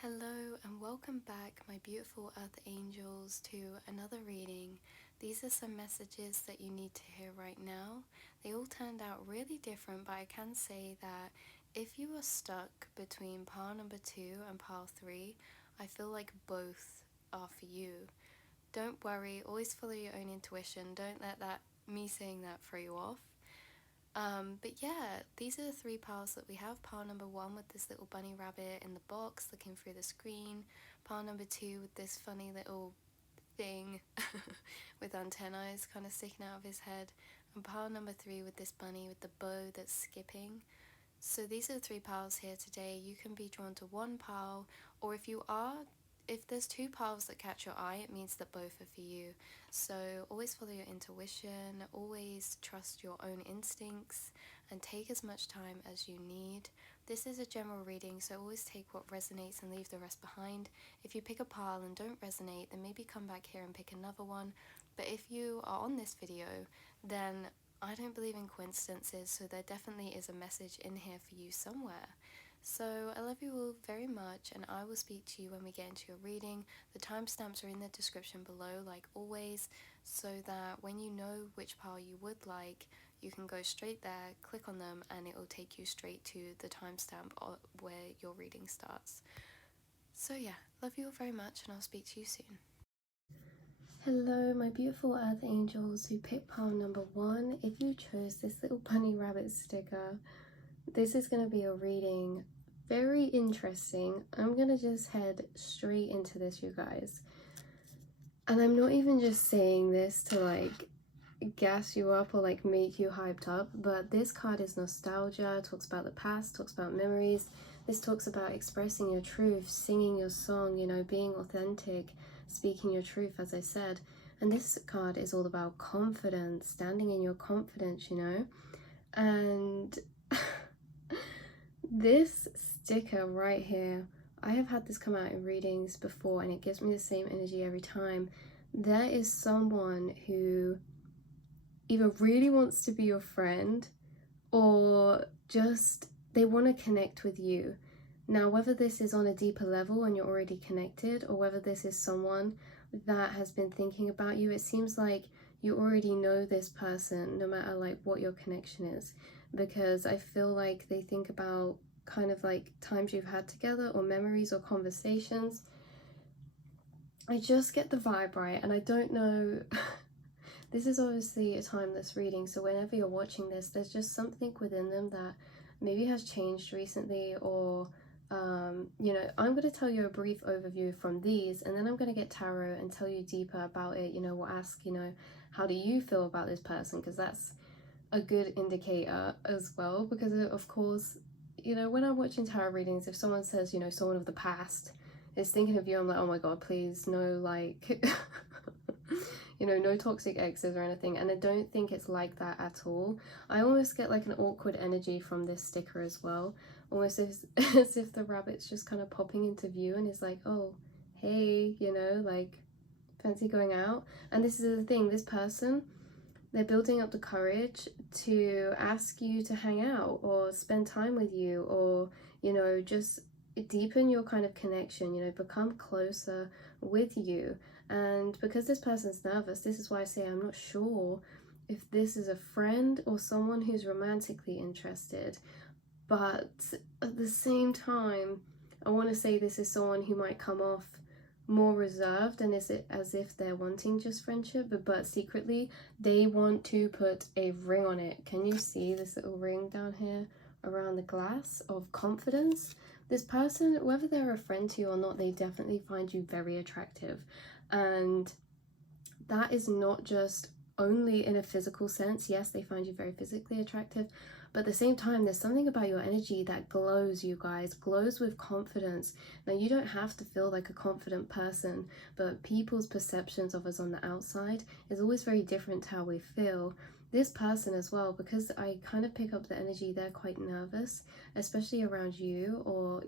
Hello and welcome back, my beautiful earth angels, to another reading. These are some messages that you need to hear right now. They all turned out really different, but I can say that if you are stuck between pile number 2 and pile 3, I feel like both are for you. Don't worry, always follow your own intuition. Don't let me saying that throw you off. But yeah, these are the 3 piles that we have. Pile number 1 with this little bunny rabbit in the box looking through the screen. Pile number 2 with this funny little thing with antennae kind of sticking out of his head. And pile number 3 with this bunny with the bow that's skipping. So these are the 3 piles here today. You can be drawn to one pile, or if there's 2 piles that catch your eye, it means that both are for you. So always follow your intuition, always trust your own instincts, and take as much time as you need. This is a general reading, so always take what resonates and leave the rest behind. If you pick a pile and don't resonate, then maybe come back here and pick another one. But if you are on this video, then I don't believe in coincidences, so there definitely is a message in here for you somewhere. So I love you all very much, and I will speak to you when we get into your reading. The timestamps are in the description below, like always, so that when you know which pile you would like, you can go straight there, click on them, and it will take you straight to the timestamp where your reading starts. So yeah, love you all very much, and I'll speak to you soon. Hello, my beautiful earth angels who picked pile number 1. If you chose this little bunny rabbit sticker, this is going to be a reading. Very interesting. I'm going to just head straight into this, you guys. And I'm not even just saying this to like gas you up or like make you hyped up, but this card is nostalgia, talks about the past, talks about memories. This talks about expressing your truth, singing your song, you know, being authentic, speaking your truth, as I said. And this card is all about confidence, standing in your confidence, you know. And this sticker right here, I have had this come out in readings before and it gives me the same energy every time. There is someone who either really wants to be your friend or just they want to connect with you. Now, whether this is on a deeper level and you're already connected, or whether this is someone that has been thinking about you, it seems like you already know this person no matter like what your connection is, because I feel like they think about kind of like times you've had together or memories or conversations. I just get the vibe, right? And I don't know this is obviously a timeless reading, so whenever you're watching this, there's just something within them that maybe has changed recently, or you know, I'm going to tell you a brief overview from these, and then I'm going to get tarot and tell you deeper about it. You know, we'll ask, you know, how do you feel about this person, because that's a good indicator as well, because of course, you know, when I'm watching tarot readings, if someone says, you know, someone of the past is thinking of you, I'm like, oh my god, please, no, like you know, no toxic exes or anything. And I don't think it's like that at all. I almost get like an awkward energy from this sticker as well, almost as if the rabbit's just kind of popping into view and is like, oh hey, you know, like fancy going out. And this is the thing, this person, they're building up the courage to ask you to hang out or spend time with you, or, you know, just deepen your kind of connection, you know, become closer with you. And because this person's nervous, this is why I say I'm not sure if this is a friend or someone who's romantically interested. But at the same time, I want to say this is someone who might come off more reserved and is it as if they're wanting just friendship, but secretly they want to put a ring on it. Can you see this little ring down here around the glass of confidence? This person, whether they're a friend to you or not, they definitely find you very attractive. And that is not just only in a physical sense. Yes, they find you very physically attractive, but at the same time, there's something about your energy that glows, you guys, glows with confidence. Now, you don't have to feel like a confident person, but people's perceptions of us on the outside is always very different to how we feel. This person as well, because I kind of pick up the energy, they're quite nervous, especially around you, or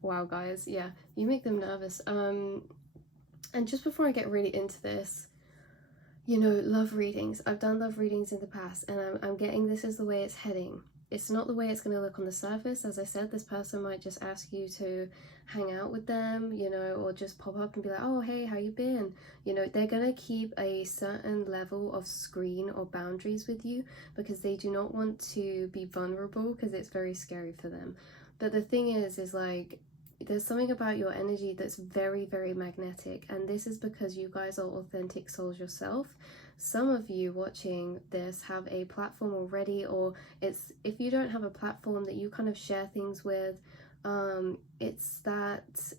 wow, guys, yeah, you make them nervous. And just before I get really into this, you know, love readings. I've done love readings in the past, and I'm getting this is the way it's heading. it's not the way it's going to look on the surface. As I said, this person might just ask you to hang out with them, you know, or just pop up and be like, oh, hey, how you been? You know, they're going to keep a certain level of screen or boundaries with you because they do not want to be vulnerable, because it's very scary for them. But the thing is like, there's something about your energy that's very, very magnetic, and this is because you guys are authentic souls yourself. Some of you watching this have a platform already, or it's, if you don't have a platform that you kind of share things with, it's that,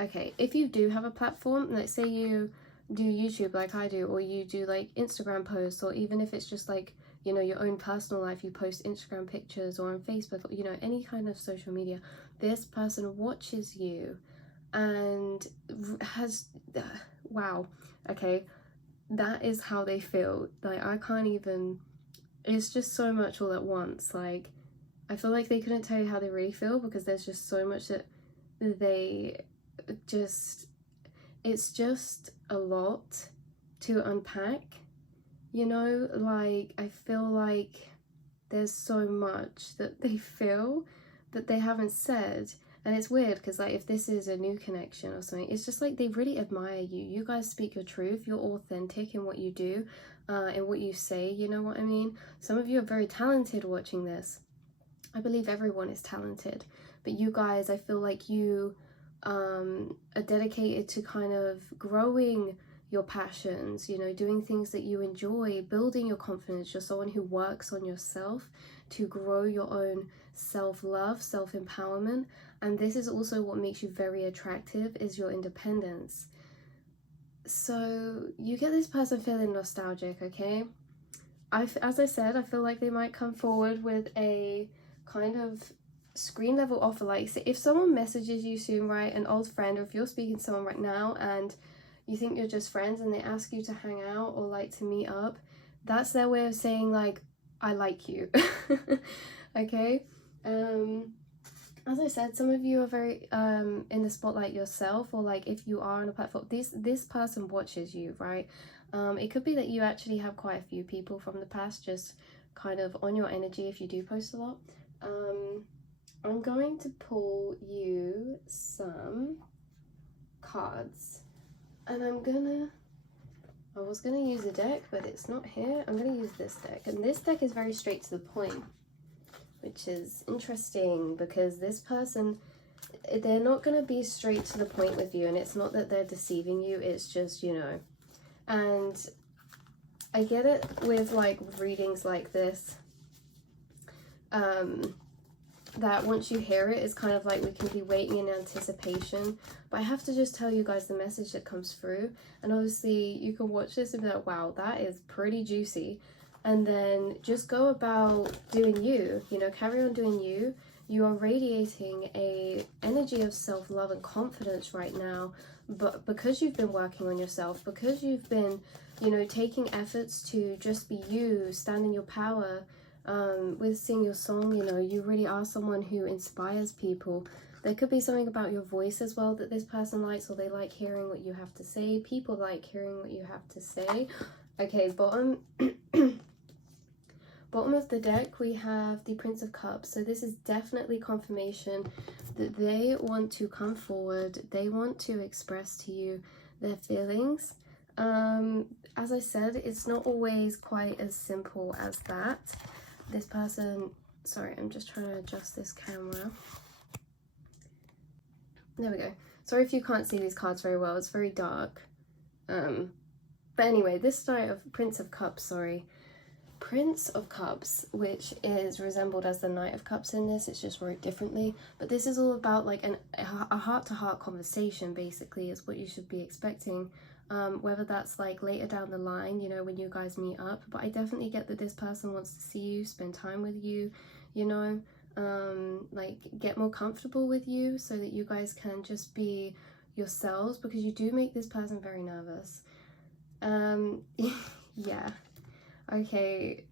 okay, if you do have a platform, let's say you do YouTube like I do, or you do like Instagram posts, or even if it's just like, you know, your own personal life, you post Instagram pictures, or on Facebook, you know, any kind of social media, this person watches you and has, wow, okay, that is how they feel. Like, I can't even, it's just so much all at once. Like, I feel like they couldn't tell you how they really feel, because there's just so much that they just, it's just a lot to unpack, you know. Like, I feel like there's so much that they feel that they haven't said. And it's weird because, like, if this is a new connection or something, it's just like they really admire you. You guys speak your truth. You're authentic in what you do, in what you say, you know what I mean? Some of you are very talented watching this. I believe everyone is talented. But you guys, I feel like you are dedicated to kind of growing your passions, you know, doing things that you enjoy, building your confidence. You're someone who works on yourself to grow your own self-love, self-empowerment. And this is also what makes you very attractive, is your independence. So you get this person feeling nostalgic, okay? As I said, I feel like they might come forward with a kind of screen level offer. Like, so if someone messages you soon, right, an old friend, or if you're speaking to someone right now and you think you're just friends and they ask you to hang out or like to meet up, that's their way of saying like, I like you. Okay. As I said, some of you are very in the spotlight yourself, or like if you are on a platform, this person watches you, right? It could be that you actually have quite a few people from the past just kind of on your energy if you do post a lot. I'm going to pull you some cards, and I was gonna use a deck, but it's not here. I'm gonna use this deck, and this deck is very straight to the point, which is interesting because this person, they're not going to be straight to the point with you, and it's not that they're deceiving you, it's just, you know. And I get it with like readings like this, that once you hear it, it's kind of like we can be waiting in anticipation. But I have to just tell you guys the message that comes through, and obviously you can watch this and be like, wow, that is pretty juicy. And then just go about doing you, you know, carry on doing you. You are radiating a energy of self-love and confidence right now, but because you've been working on yourself, because you've been, you know, taking efforts to just be you, stand in your power, with singing your song, you know, you really are someone who inspires people. There could be something about your voice as well that this person likes, or they like hearing what you have to say. People like hearing what you have to say. Okay, bottom of the deck, we have the Prince of Cups. So this is definitely confirmation that they want to come forward. They want to express to you their feelings. As I said, it's not always quite as simple as that. This person, sorry, I'm just trying to adjust this camera. There we go. Sorry if you can't see these cards very well. It's very dark. But anyway, this Knight of Prince of Cups, sorry. Prince of Cups, which is resembled as the Knight of Cups in this, it's just wrote differently, but this is all about like a heart-to-heart conversation, basically, is what you should be expecting, whether that's like later down the line, you know, when you guys meet up. But I definitely get that this person wants to see you, spend time with you, you know, like get more comfortable with you so that you guys can just be yourselves, because you do make this person very nervous. Yeah. Okay,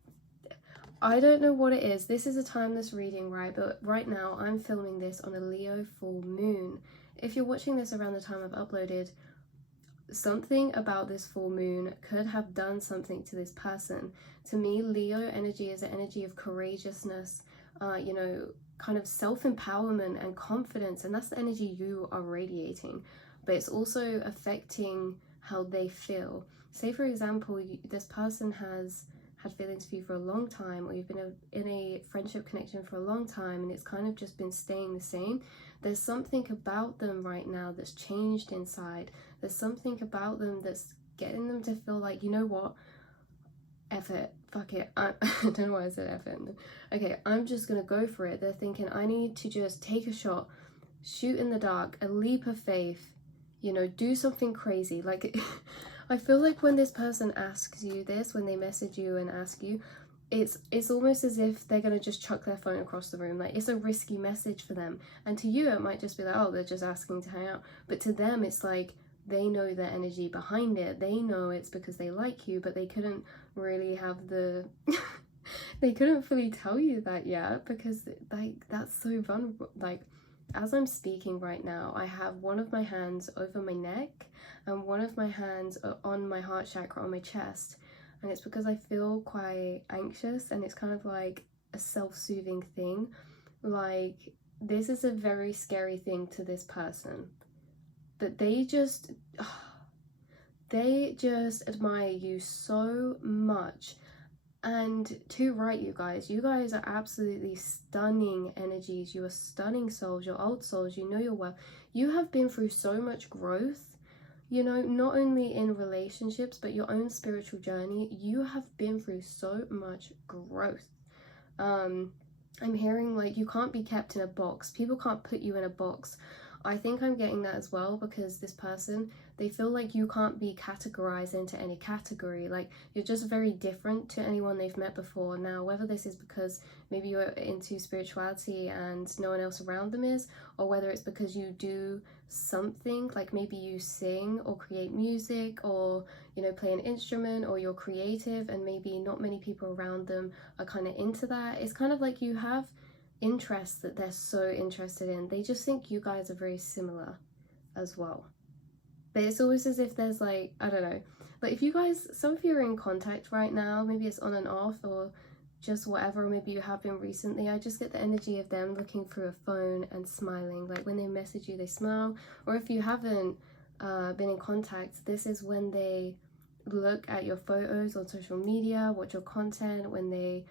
I don't know what it is. This is a timeless reading, right? But right now I'm filming this on a Leo full moon. If you're watching this around the time I've uploaded, something about this full moon could have done something to this person. To me, Leo energy is an energy of courageousness, you know, kind of self-empowerment and confidence, and that's the energy you are radiating. But it's also affecting how they feel. Say for example, this person has had feelings for you for a long time, or you've been in a friendship connection for a long time, and it's kind of just been staying the same. There's something about them right now that's changed inside. There's something about them that's getting them to feel like, you know what, F it, fuck it. I don't know why I said F it. Okay, I'm just gonna go for it. They're thinking, I need to just take a shot, shoot in the dark, a leap of faith, you know, do something crazy. Like, I feel like when this person asks you this, when they message you and ask you, it's almost as if they're gonna just chuck their phone across the room. Like, it's a risky message for them, and to you it might just be like, oh, they're just asking to hang out. But to them it's like, they know the energy behind it. They know it's because they like you, but they couldn't really have the they couldn't fully tell you that yet, because like that's so vulnerable. Like, as I'm speaking right now, I have one of my hands over my neck and one of my hands on my heart chakra on my chest, and it's because I feel quite anxious, and it's kind of like a self-soothing thing. Like, this is a very scary thing to this person, but they just admire you so much. And to right, you guys are absolutely stunning energies. You are stunning souls. You're old souls. You know your worth. You have been through so much growth, you know, not only in relationships but your own spiritual journey. You have been through so much growth. I'm hearing like you can't be kept in a box. People can't put you in a box. I think I'm getting that as well, because this person, they feel like you can't be categorized into any category. Like, you're just very different to anyone they've met before. Now, whether this is because maybe you're into spirituality and no one else around them is, or whether it's because you do something, like maybe you sing or create music, or, you know, play an instrument, or you're creative and maybe not many people around them are kind of into that. It's kind of like you have interests that they're so interested in. They just think you guys are very similar as well. But it's always as if there's like, I don't know, like if you guys, some of you are in contact right now, maybe it's on and off or just whatever, or maybe you have been recently, I just get the energy of them looking through a phone and smiling. Like when they message you, they smile. Or if you haven't been in contact, this is when they look at your photos on social media, watch your content, when they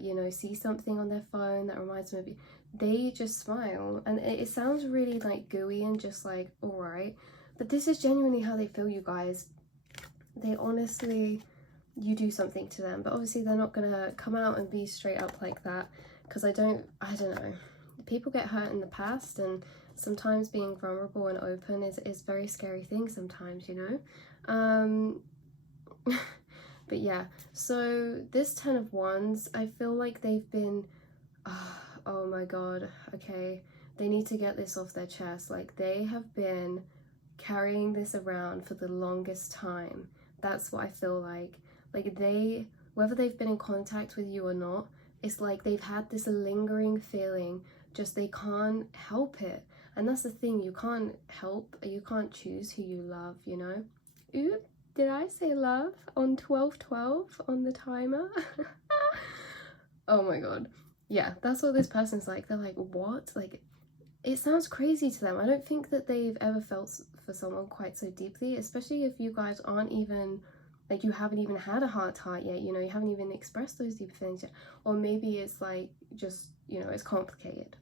you know, see something on their phone that reminds them of you, they just smile. And it sounds really like gooey and just like, all right, but this is genuinely how they feel, you guys. They honestly, you do something to them, but obviously they're not gonna come out and be straight up like that, because I don't know, people get hurt in the past, and sometimes being vulnerable and open is a very scary thing sometimes, you know. But yeah, so this 10 of Wands, I feel like they've been, oh my god, okay, they need to get this off their chest. Like, they have been carrying this around for the longest time. That's what I feel like. Like, they, whether they've been in contact with you or not, it's like they've had this lingering feeling, just they can't help it. And that's the thing, you can't help, you can't choose who you love, you know. Ooh, did I say love on 12/12 on the timer? Oh my god. Yeah, that's what this person's like. They're like, what? Like, it sounds crazy to them. I don't think that they've ever felt for someone quite so deeply, especially if you guys aren't even, like, you haven't even had a heart-to-heart yet, you know, you haven't even expressed those deep feelings yet. Or maybe it's like, just, you know, it's complicated.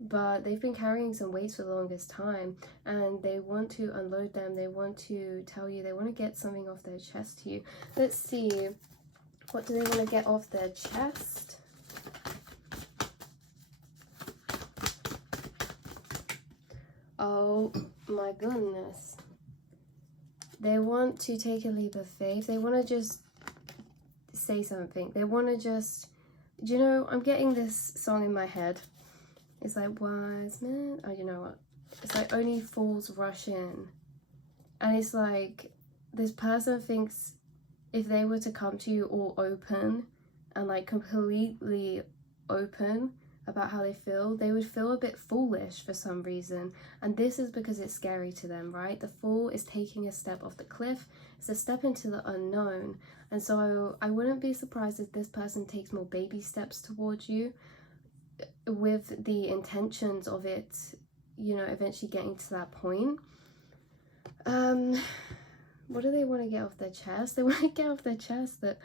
But they've been carrying some weights for the longest time, and they want to unload them. They want to tell you, they want to get something off their chest to you. Let's see, what do they want to get off their chest? Oh my goodness. They want to take a leap of faith. They want to just say something. They want to just, do you know, I'm getting this song in my head. It's like, wise men, oh, you know what? It's like, only fools rush in. And it's like, this person thinks if they were to come to you all open and like completely open, about how they feel, they would feel a bit foolish for some reason. And this is because it's scary to them, right? The fall is taking a step off the cliff. It's a step into the unknown. And so I wouldn't be surprised if this person takes more baby steps towards you with the intentions of it, you know, eventually getting to that point. What do they want to get off their chest? They want to get off their chest that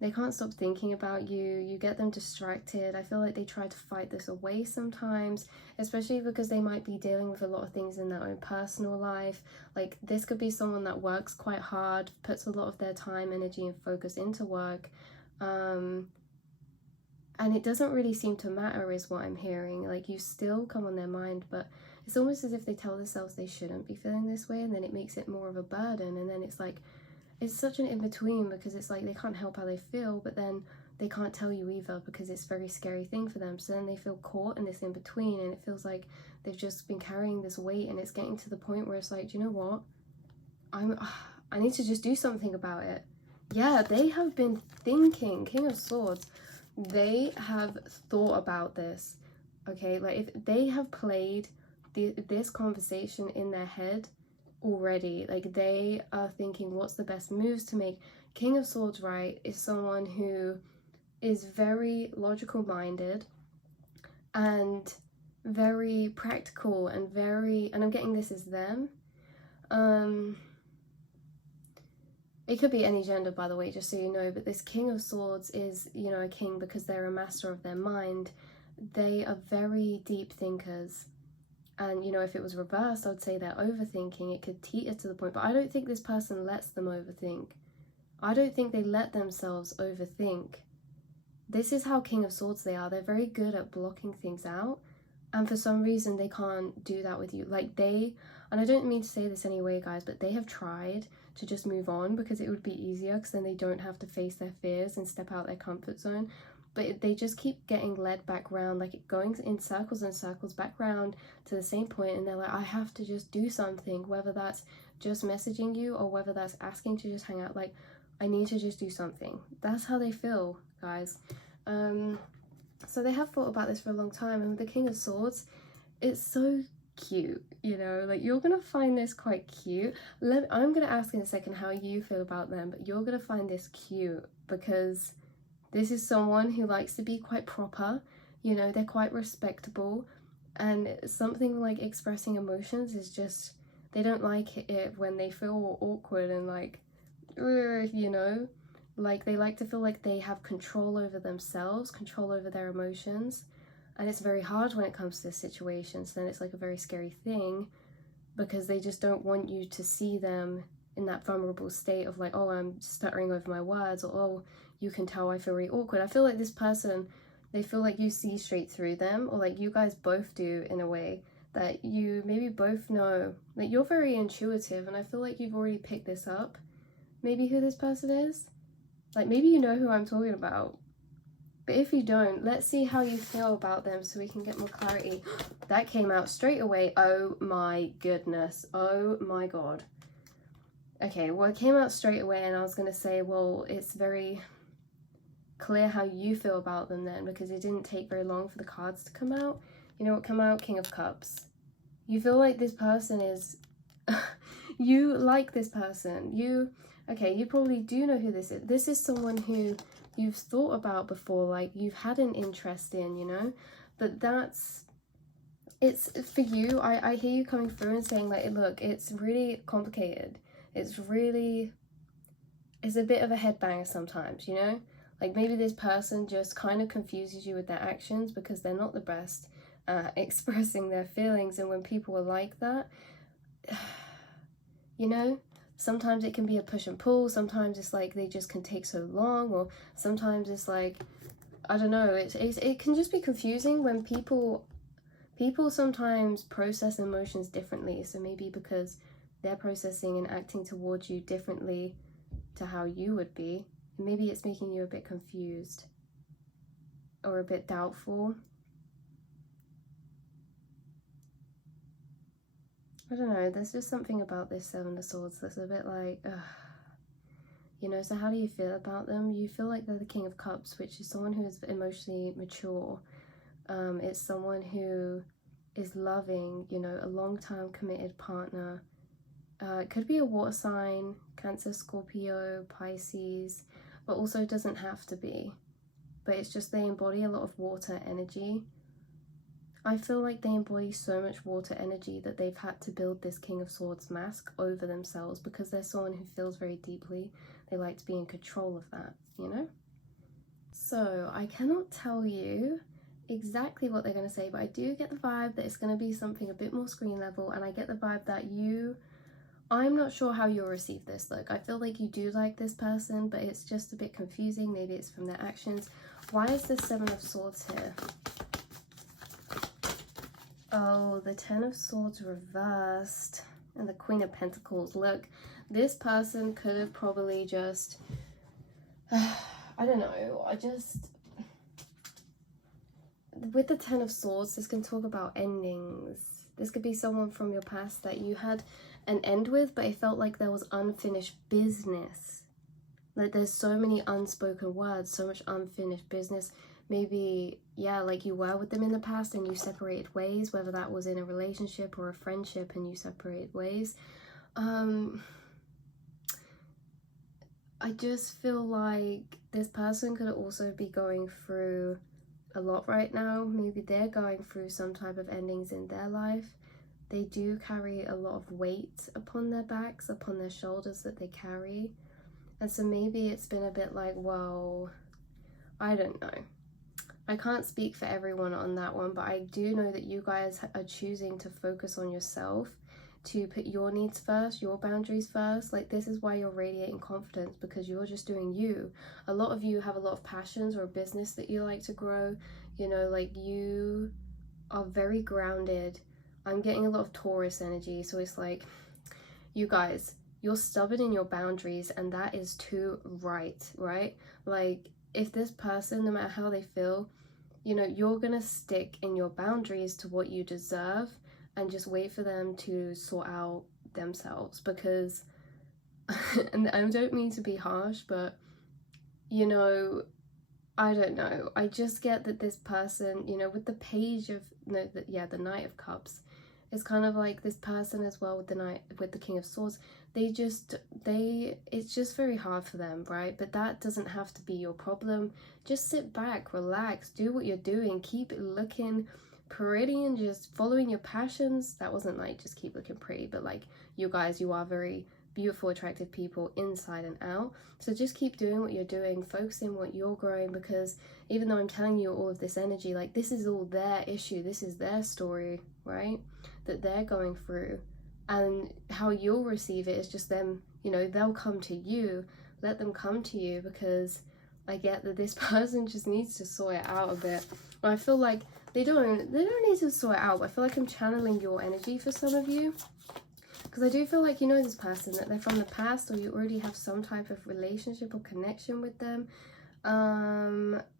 they can't stop thinking about you. You get them distracted. I feel like they try to fight this away sometimes, especially because they might be dealing with a lot of things in their own personal life. Like, this could be someone that works quite hard, puts a lot of their time, energy, and focus into work. And it doesn't really seem to matter is what I'm hearing. Like, you still come on their mind, but it's almost as if they tell themselves they shouldn't be feeling this way, and then it makes it more of a burden. And then it's like, it's such an in-between, because it's like they can't help how they feel, but then they can't tell you either because it's a very scary thing for them. So then they feel caught in this in-between, and it feels like they've just been carrying this weight, and it's getting to the point where it's like, do you know what? I need to just do something about it. Yeah, they have been thinking, King of Swords. They have thought about this, okay? Like, if they have played this conversation in their head already, like, they are thinking what's the best moves to make. King of Swords, right, is someone who is very logical minded and very practical and I'm getting this as them. It could be any gender, by the way, just so you know, but this King of Swords is, you know, a king because they're a master of their mind. They are very deep thinkers. And, you know, if it was reversed, I would say they're overthinking. It could teeter to the point, but I don't think this person lets them overthink. I don't think they let themselves overthink. This is how King of Swords they are. They're very good at blocking things out. And for some reason, they can't do that with you. Like, and I don't mean to say this anyway, guys, but they have tried to just move on because it would be easier, because then they don't have to face their fears and step out their comfort zone. But they just keep getting led back round, like going in circles and circles back round to the same point, and they're like, I have to just do something, whether that's just messaging you or whether that's asking to just hang out. Like, I need to just do something. That's how they feel, guys. So they have thought about this for a long time, and with the King of Swords, it's so cute, you know, like, you're gonna find this quite cute. I'm gonna ask in a second how you feel about them, but you're gonna find this cute because this is someone who likes to be quite proper, you know, they're quite respectable, and something like expressing emotions is just, they don't like it when they feel awkward and like, you know, like, they like to feel like they have control over themselves, control over their emotions. And it's very hard when it comes to this situation. So then it's like a very scary thing, because they just don't want you to see them in that vulnerable state of like, oh, I'm stuttering over my words, or oh, you can tell I feel really awkward. I feel like this person, they feel like you see straight through them, or like you guys both do in a way, that you maybe both know, like, you're very intuitive, and I feel like you've already picked this up, maybe who this person is. Like, maybe you know who I'm talking about. But if you don't, let's see how you feel about them so we can get more clarity. That came out straight away. Oh my goodness. Oh my god. Okay, well, it came out straight away, and I was going to say, well, it's very clear how you feel about them then, because it didn't take very long for the cards to come out. You know what came out? King of Cups. You feel like this person is... you like this person. Okay, you probably do know who this is. This is someone who you've thought about before, like, you've had an interest in, you know? But it's for you. I hear you coming through and saying, like, look, it's really complicated. It's a bit of a headbanger sometimes, you know? Like, maybe this person just kind of confuses you with their actions because they're not the best at expressing their feelings. And when people are like that, you know, sometimes it can be a push and pull. Sometimes it's like they just can take so long, or sometimes it's like, I don't know, it can just be confusing when people sometimes process emotions differently. So maybe because they're processing and acting towards you differently to how you would be, maybe it's making you a bit confused or a bit doubtful. I don't know, there's just something about this Seven of Swords that's a bit like, ugh. You know, so how do you feel about them? You feel like they're the King of Cups, which is someone who is emotionally mature. It's someone who is loving, you know, a long-term committed partner. It could be a water sign, Cancer, Scorpio, Pisces, but also doesn't have to be. But it's just they embody a lot of water energy. I feel like they embody so much water energy that they've had to build this King of Swords mask over themselves because they're someone who feels very deeply. They like to be in control of that, you know? So I cannot tell you exactly what they're going to say, but I do get the vibe that it's going to be something a bit more screen level, and I get the vibe that I'm not sure how you'll receive this. Look, I feel like you do like this person, but it's just a bit confusing. Maybe it's from their actions. Why is the 7 of Swords here? Oh, the 10 of Swords reversed and the Queen of Pentacles. Look, this person could have probably just, I don't know, with the 10 of Swords, this can talk about endings. This could be someone from your past that you had an end with, but it felt like there was unfinished business. Like there's so many unspoken words, so much unfinished business. Maybe, yeah, like you were with them in the past and you separated ways, whether that was in a relationship or a friendship and you separated ways. I just feel like this person could also be going through a lot right now. Maybe they're going through some type of endings in their life. They do carry a lot of weight upon their backs, upon their shoulders that they carry. And so maybe it's been a bit like, well, I don't know. I can't speak for everyone on that one, but I do know that you guys are choosing to focus on yourself, to put your needs first, your boundaries first. Like this is why you're radiating confidence, because you're just doing you. A lot of you have a lot of passions or a business that you like to grow. You know, like you are very grounded. I'm getting a lot of Taurus energy, so it's like, you guys, you're stubborn in your boundaries, and that is too right? Like if this person, no matter how they feel, you know, you're gonna stick in your boundaries to what you deserve and just wait for them to sort out themselves, because and I don't mean to be harsh, but you know, I don't know, I just get that this person, you know, with the page of the Knight of Cups, it's kind of like this person as well with the King of Swords. It's just very hard for them, right? But that doesn't have to be your problem. Just sit back, relax, do what you're doing, keep looking pretty and just following your passions. That wasn't like just keep looking pretty, but like, you guys, you are very beautiful, attractive people inside and out. So just keep doing what you're doing, focusing on what you're growing, because even though I'm telling you all of this energy, like this is all their issue, this is their story, right, that they're going through. And how you'll receive it is just them, you know, they'll come to you, let them come to you, because I get that this person just needs to sort it out a bit. I feel like they don't need to sort it out, but I feel like I'm channeling your energy for some of you, because I do feel like you know this person, that they're from the past, or you already have some type of relationship or connection with them.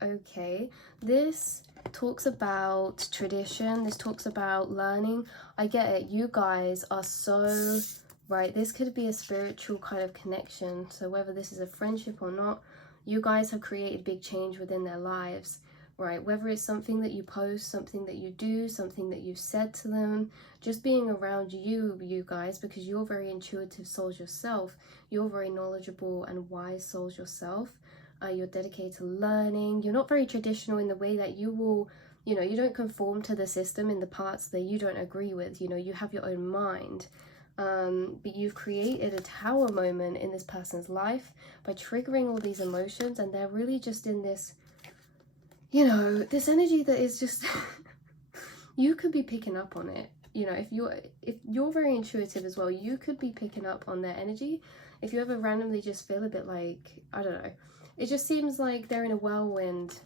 Okay, this talks about tradition, this talks about learning. I get it, you guys are so right. This could be a spiritual kind of connection, so whether this is a friendship or not, you guys have created big change within their lives, right? Whether it's something that you post, something that you do, something that you've said to them, just being around you guys, because you're very intuitive souls yourself, you're very knowledgeable and wise souls yourself. You're dedicated to learning. You're not very traditional in the way that you will, you know, you don't conform to the system in the parts that you don't agree with. You know, you have your own mind. But you've created a tower moment in this person's life by triggering all these emotions, and they're really just in this, you know, this energy that is just you could be picking up on it. You know, if you're very intuitive as well, you could be picking up on their energy. If you ever randomly just feel a bit like, I don't know, it just seems like they're in a whirlwind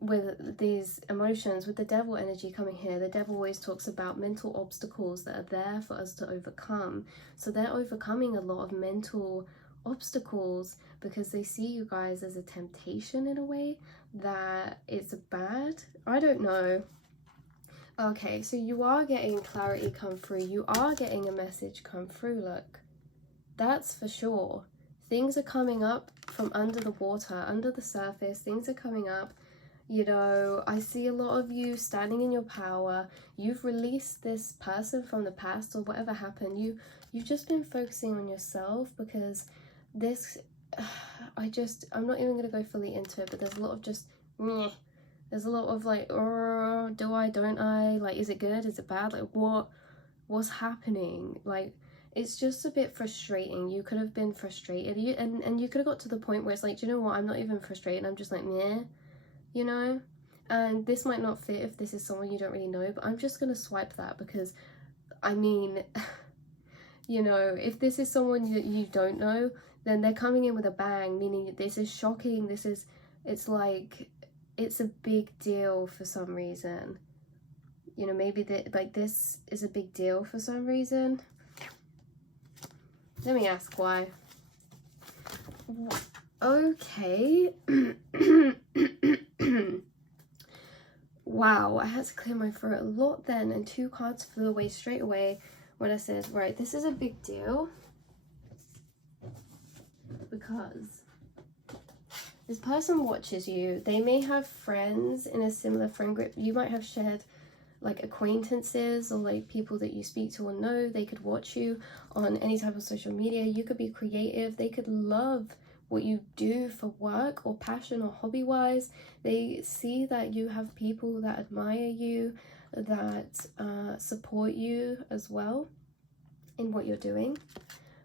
with these emotions. With the devil energy coming here, the devil always talks about mental obstacles that are there for us to overcome. So they're overcoming a lot of mental obstacles because they see you guys as a temptation in a way that it's bad. I don't know. Okay, so you are getting clarity come through. You are getting a message come through, look. That's for sure. Things are coming up from under the water, under the surface. Things are coming up. You know, I see a lot of you standing in your power. You've released this person from the past or whatever happened. You've just been focusing on yourself, because this, I'm not even going to go fully into it, but there's a lot of just, meh. There's a lot of like, oh, do I, don't I? Like, is it good? Is it bad? Like, what's happening? Like, it's just a bit frustrating. You could have been frustrated. And you could have got to the point where it's like, do you know what? I'm not even frustrated. I'm just like, meh. You know, and this might not fit if this is someone you don't really know, but I'm just gonna swipe that, because I mean, you know, if this is someone that you don't know, then they're coming in with a bang, meaning this is shocking. It's like, it's a big deal for some reason. You know, maybe like this is a big deal for some reason. Let me ask why. Okay. Wow, I had to clear my throat a lot then, and 2 cards flew away straight away when I said, right, this is a big deal, because this person watches you. They may have friends in a similar friend group. You might have shared like acquaintances or like people that you speak to or know. They could watch you on any type of social media. You could be creative. They could love what you do for work or passion or hobby wise. They see that you have people that admire you, that support you as well in what you're doing.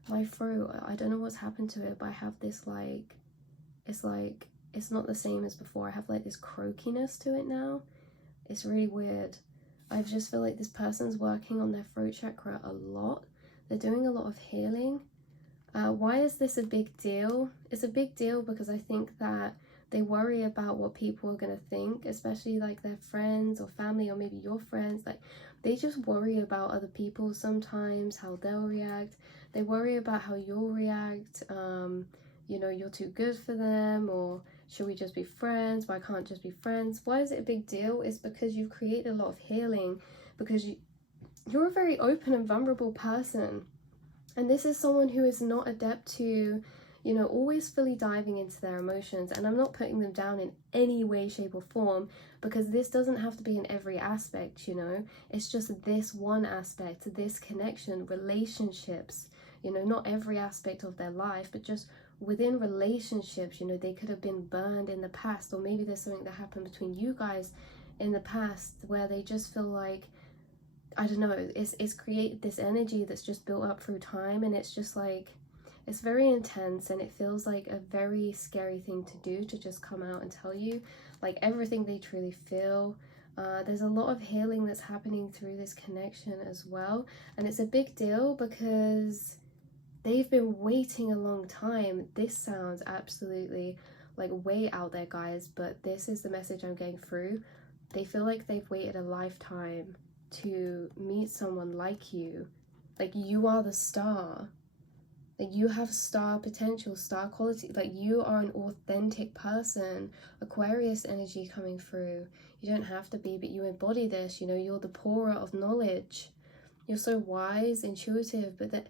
My throat, I don't know what's happened to it, but I have this like, it's not the same as before. I have like this croakiness to it now. It's really weird. I just feel like this person's working on their throat chakra a lot. They're doing a lot of healing. Why is this a big deal? It's a big deal because I think that they worry about what people are going to think, especially like their friends or family, or maybe your friends. Like, they just worry about other people sometimes, how they'll react. They worry about how you'll react. You know, you're too good for them, or should we just be friends? Why can't just be friends? Why is it a big deal? It's because you've created a lot of healing, because you're a very open and vulnerable person. And this is someone who is not adept to, you know, always fully diving into their emotions. And I'm not putting them down in any way, shape or form, because this doesn't have to be in every aspect, you know. It's just this one aspect, this connection, relationships, you know, not every aspect of their life, but just within relationships. You know, they could have been burned in the past, or maybe there's something that happened between you guys in the past where they just feel like, I don't know, it's created this energy that's just built up through time, and it's just like, it's very intense, and it feels like a very scary thing to do, to just come out and tell you like everything they truly feel. There's a lot of healing that's happening through this connection as well, and it's a big deal because they've been waiting a long time. This sounds absolutely like way out there, guys, but this is the message I'm getting through. They feel like they've waited a lifetime to meet someone like you. Like, you are the star. Like, you have star potential, star quality. Like, you are an authentic person. Aquarius energy coming through. You don't have to be, but you embody this. You know, you're the pourer of knowledge. You're so wise, intuitive, but that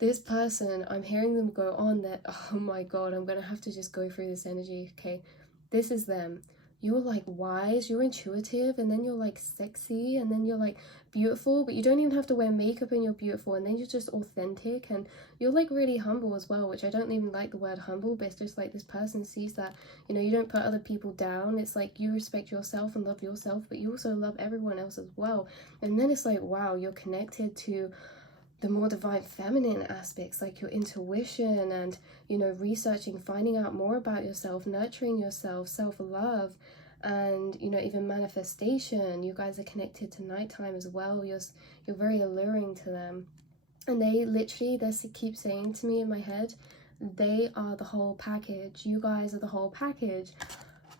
this person, I'm hearing them go on that, oh my god, I'm gonna have to just go through this energy. Okay, this is them. You're like wise, you're intuitive, and then you're like sexy, and then you're like beautiful, but you don't even have to wear makeup and you're beautiful, and then you're just authentic, and you're like really humble as well, which I don't even like the word humble, but it's just like this person sees that, you know, you don't put other people down. It's like you respect yourself and love yourself, but you also love everyone else as well. And then it's like, wow, you're connected to the more divine feminine aspects, like your intuition and, you know, researching, finding out more about yourself, nurturing yourself, self-love, and, you know, even manifestation. You guys are connected to nighttime as well. You're very alluring to them, and they literally, they keep saying to me in my head, they are the whole package. You guys are the whole package.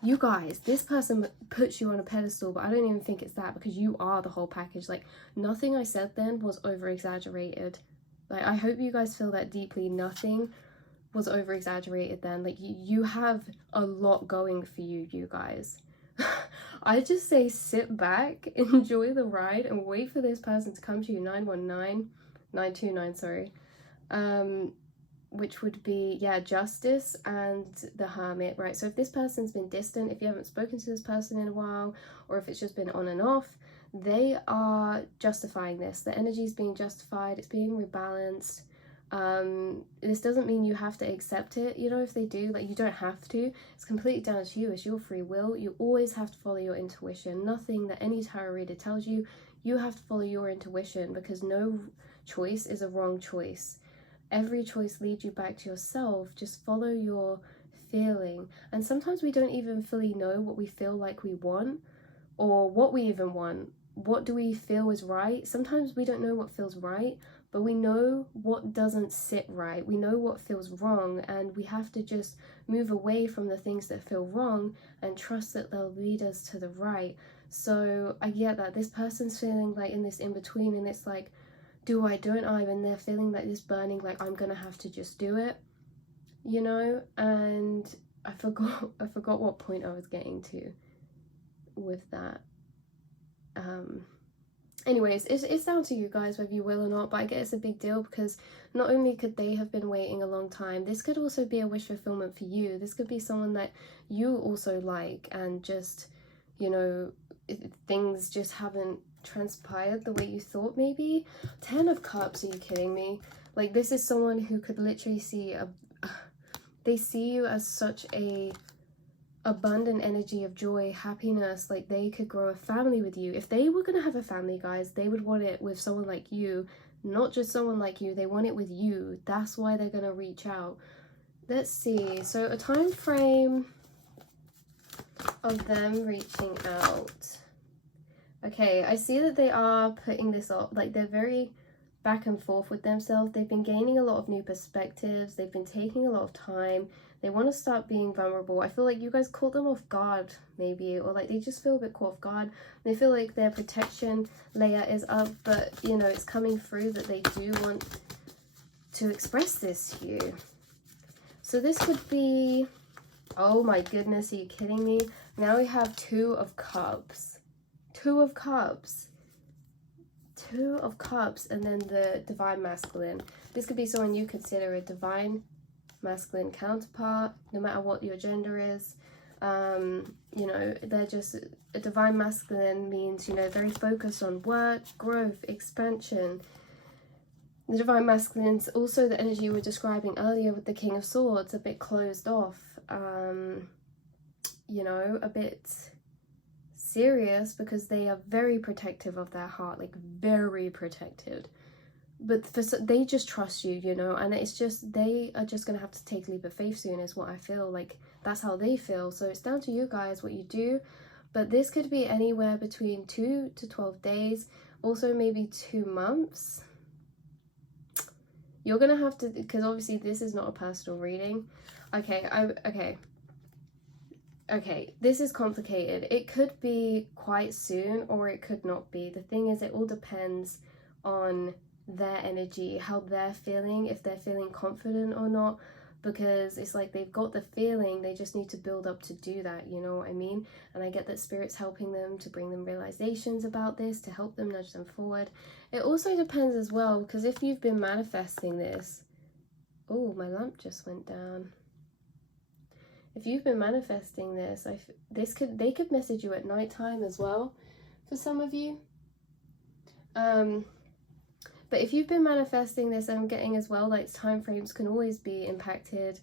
You guys, this person puts you on a pedestal, but I don't even think it's that, because you are the whole package. Like, nothing I said then was over exaggerated. Like, I hope you guys feel that deeply. Nothing was over exaggerated then. Like, you have a lot going for you, you guys. I just say sit back, enjoy the ride, and wait for this person to come to you. 929, sorry. which would be, yeah, Justice and the Hermit, right? So if this person's been distant, if you haven't spoken to this person in a while, or if it's just been on and off, they are justifying this. The energy is being justified, it's being rebalanced. This doesn't mean you have to accept it, you know, if they do, like, you don't have to. It's completely down to you. It's your free will. You always have to follow your intuition. Nothing that any tarot reader tells you, you have to follow your intuition, because no choice is a wrong choice. Every choice leads you back to yourself. Just follow your feeling. And sometimes we don't even fully know what we feel like we want, or what we even want. What do we feel is right? Sometimes we don't know what feels right, but we know what doesn't sit right. We know what feels wrong, and we have to just move away from the things that feel wrong and trust that they'll lead us to the right. So I get that this person's feeling like in this in-between, and it's like, do I, don't I? And they're feeling like this burning, like, I'm gonna have to just do it, you know? And I forgot what point I was getting to with that. Anyways, it's down to you guys whether you will or not, but I guess it's a big deal, because not only could they have been waiting a long time, this could also be a wish fulfillment for you. This could be someone that you also like, and just, you know, things just haven't transpired the way you thought maybe. 10 of Cups, are you kidding me? Like, this is someone who could literally see they see you as such a abundant energy of joy, happiness. Like, they could grow a family with you. If they were gonna have a family, guys, they would want it with someone like you, not just someone like you. They want it with you. That's why they're gonna reach out. Let's see, so a time frame of them reaching out. Okay, I see that they are putting this up, like, they're very back and forth with themselves. They've been gaining a lot of new perspectives. They've been taking a lot of time. They want to start being vulnerable. I feel like you guys caught them off guard, maybe, or like they just feel a bit caught off guard. They feel like their protection layer is up, but, you know, it's coming through that they do want to express this to you. So this could be, oh my goodness, are you kidding me? Now we have 2 of Cups. 2 of Cups. 2 of Cups, and then the Divine Masculine. This could be someone you consider a Divine Masculine counterpart, no matter what your gender is. You know, they're just, a Divine Masculine means, you know, very focused on work, growth, expansion. The Divine Masculine's also the energy we were describing earlier with the King of Swords, a bit closed off, you know, a bit serious, because they are very protective of their heart, like very protected. But they just trust you, you know, and it's just, they are just gonna have to take a leap of faith soon, is what I feel like. That's how they feel. So it's down to you guys what you do. But this could be anywhere between 2 to 12 days, also maybe 2 months. You're gonna have to, because obviously this is not a personal reading. Okay, this is complicated. It could be quite soon, or it could not be. The thing is, it all depends on their energy, how they're feeling, if they're feeling confident or not, because it's like they've got the feeling, they just need to build up to do that, you know what I mean? And I get that Spirit's helping them to bring them realizations about this, to help them, nudge them forward. It also depends as well, because if you've been manifesting this, oh, my lamp just went down. If you've been manifesting this, they could message you at nighttime as well, for some of you. But if you've been manifesting this, I'm getting as well, like, time frames can always be impacted.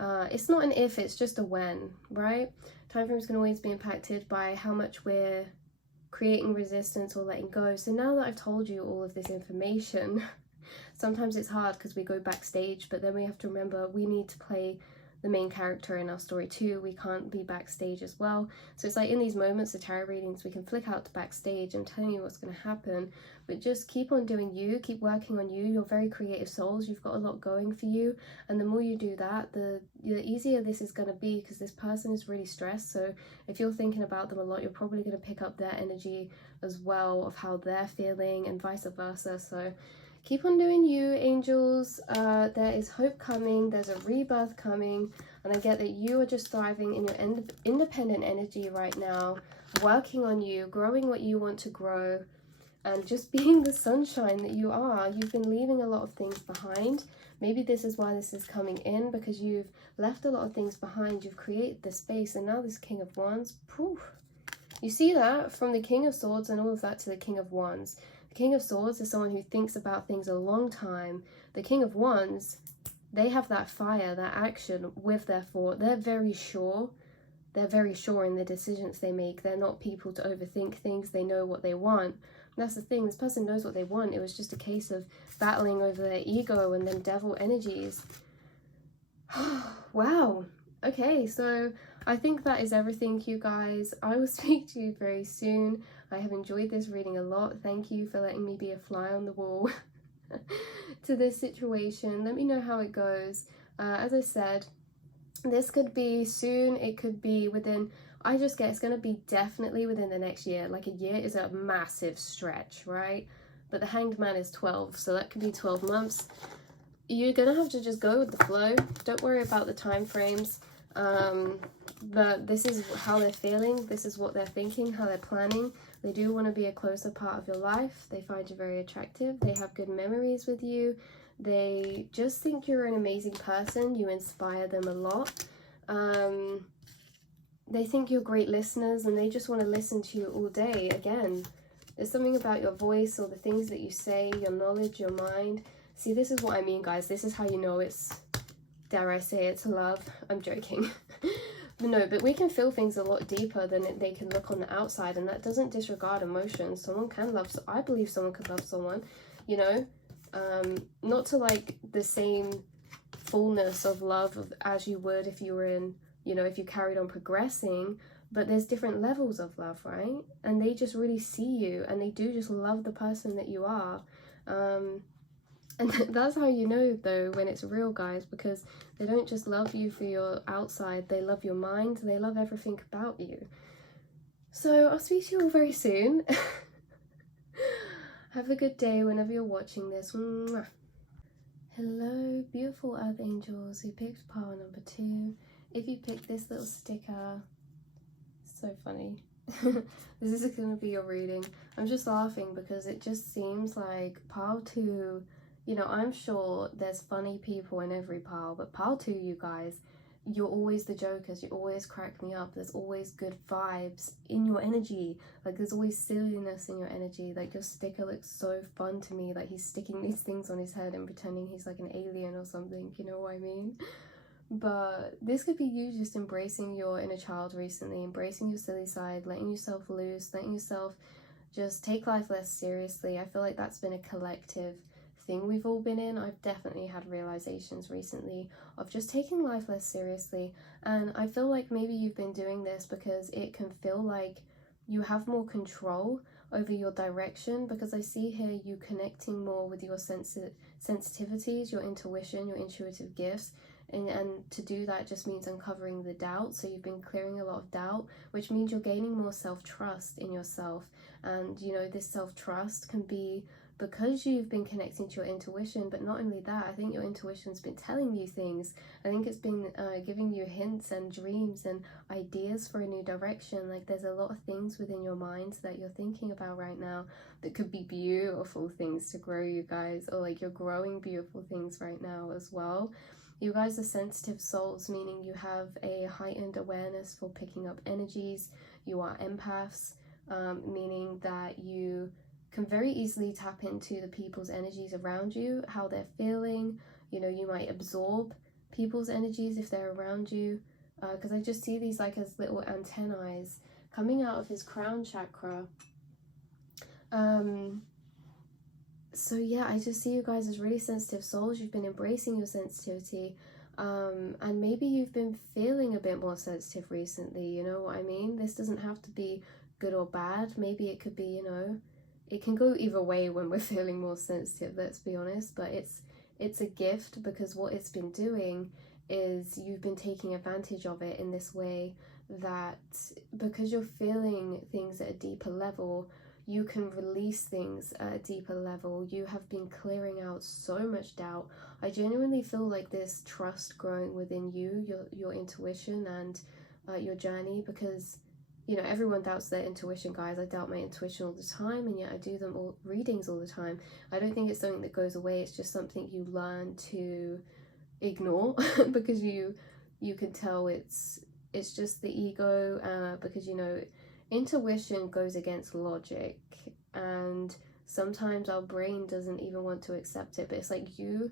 It's not an if, it's just a when, right? Time frames can always be impacted by how much we're creating resistance or letting go. So now that I've told you all of this information, sometimes it's hard because we go backstage, but then we have to remember we need to play the main character in our story too. We can't be backstage as well. So it's like in these moments of tarot readings, we can flick out to backstage. I'm telling you what's going to happen, but just keep on doing you, keep working on you. You're very creative souls, you've got a lot going for you, and the more you do that, the easier this is going to be, because this person is really stressed. So if you're thinking about them a lot, you're probably going to pick up their energy as well, of how they're feeling, and vice versa. So keep on doing you, angels. There is hope coming, there's a rebirth coming, and I get that you are just thriving in your independent energy right now, working on you, growing what you want to grow, and just being the sunshine that you are. You've been leaving a lot of things behind. Maybe this is why this is coming in, because you've left a lot of things behind. You've created the space, and now this King of Wands, poof. You see that from the King of Swords and all of that to the King of Wands. The King of Swords is someone who thinks about things a long time. The King of Wands, they have that fire, that action with their thought. They're very sure. They're very sure in the decisions they make. They're not people to overthink things. They know what they want. And that's the thing. This person knows what they want. It was just a case of battling over their ego and then devil energies. Wow. Okay, so I think that is everything, you guys. I will speak to you very soon. I have enjoyed this reading a lot. Thank you for letting me be a fly on the wall to this situation. Let me know how it goes. As I said, this could be soon. It could be within, I just get it's going to be definitely within the next year. Like, a year is a massive stretch, right? But the Hanged Man is 12, so that could be 12 months. You're going to have to just go with the flow. Don't worry about the time frames. But this is how they're feeling. This is what they're thinking, how they're planning. They do want to be a closer part of your life. They find you very attractive. They have good memories with you. They just think you're an amazing person. You inspire them a lot. They think you're great listeners, and they just want to listen to you all day. Again, there's something about your voice or the things that you say, your knowledge, your mind. See, this is what I mean, guys. This is how you know it's, dare I say, it's love. I'm joking. No, but we can feel things a lot deeper than they can look on the outside, and that doesn't disregard emotions. Someone can love, I believe someone could love someone, you know, not to like the same fullness of love as you would if you were in, you know, if you carried on progressing, but there's different levels of love, right? And they just really see you, and they do just love the person that you are. And that's how you know, though, when it's real, guys, because they don't just love you for your outside, they love your mind, they love everything about you. So I'll speak to you all very soon. Have a good day whenever you're watching this. Mwah. Hello, beautiful earth angels who picked pile number 2. If you picked this little sticker, so funny. This is going to be your reading. I'm just laughing because it just seems like pile 2, you know, I'm sure there's funny people in every pile, but pile 2, you guys, you're always the jokers. You always crack me up. There's always good vibes in your energy. Like, there's always silliness in your energy. Like, your sticker looks so fun to me. Like, he's sticking these things on his head and pretending he's like an alien or something. You know what I mean? But this could be you just embracing your inner child recently, embracing your silly side, letting yourself loose, letting yourself just take life less seriously. I feel like that's been a collective thing we've all been in. I've definitely had realizations recently of just taking life less seriously, and I feel like maybe you've been doing this because it can feel like you have more control over your direction, because I see here you connecting more with your sensitivities, your intuition, your intuitive gifts. And to do that just means uncovering the doubt. So you've been clearing a lot of doubt, which means you're gaining more self-trust in yourself. And, you know, this self-trust can be because you've been connecting to your intuition, but not only that, I think your intuition's been telling you things. I think it's been giving you hints and dreams and ideas for a new direction. Like, there's a lot of things within your mind that you're thinking about right now that could be beautiful things to grow, you guys, or like you're growing beautiful things right now as well. You guys are sensitive souls, meaning you have a heightened awareness for picking up energies. You are empaths, meaning that you can very easily tap into the people's energies around you, how they're feeling. You know, you might absorb people's energies if they're around you, because I just see these like as little antennae coming out of his crown chakra. So yeah, I just see you guys as really sensitive souls. You've been embracing your sensitivity, and maybe you've been feeling a bit more sensitive recently, you know what I mean? This doesn't have to be good or bad. Maybe it could be, you know, it can go either way when we're feeling more sensitive, let's be honest, but it's a gift, because what it's been doing is you've been taking advantage of it in this way, that because you're feeling things at a deeper level, you can release things at a deeper level. You have been clearing out so much doubt. I genuinely feel like this trust growing within you, your intuition and your journey, because you know, everyone doubts their intuition, guys. I doubt my intuition all the time, and yet I do them all readings all the time. I don't think it's something that goes away. It's just something you learn to ignore because you can tell it's just the ego, because, you know, intuition goes against logic, and sometimes our brain doesn't even want to accept it. But it's like you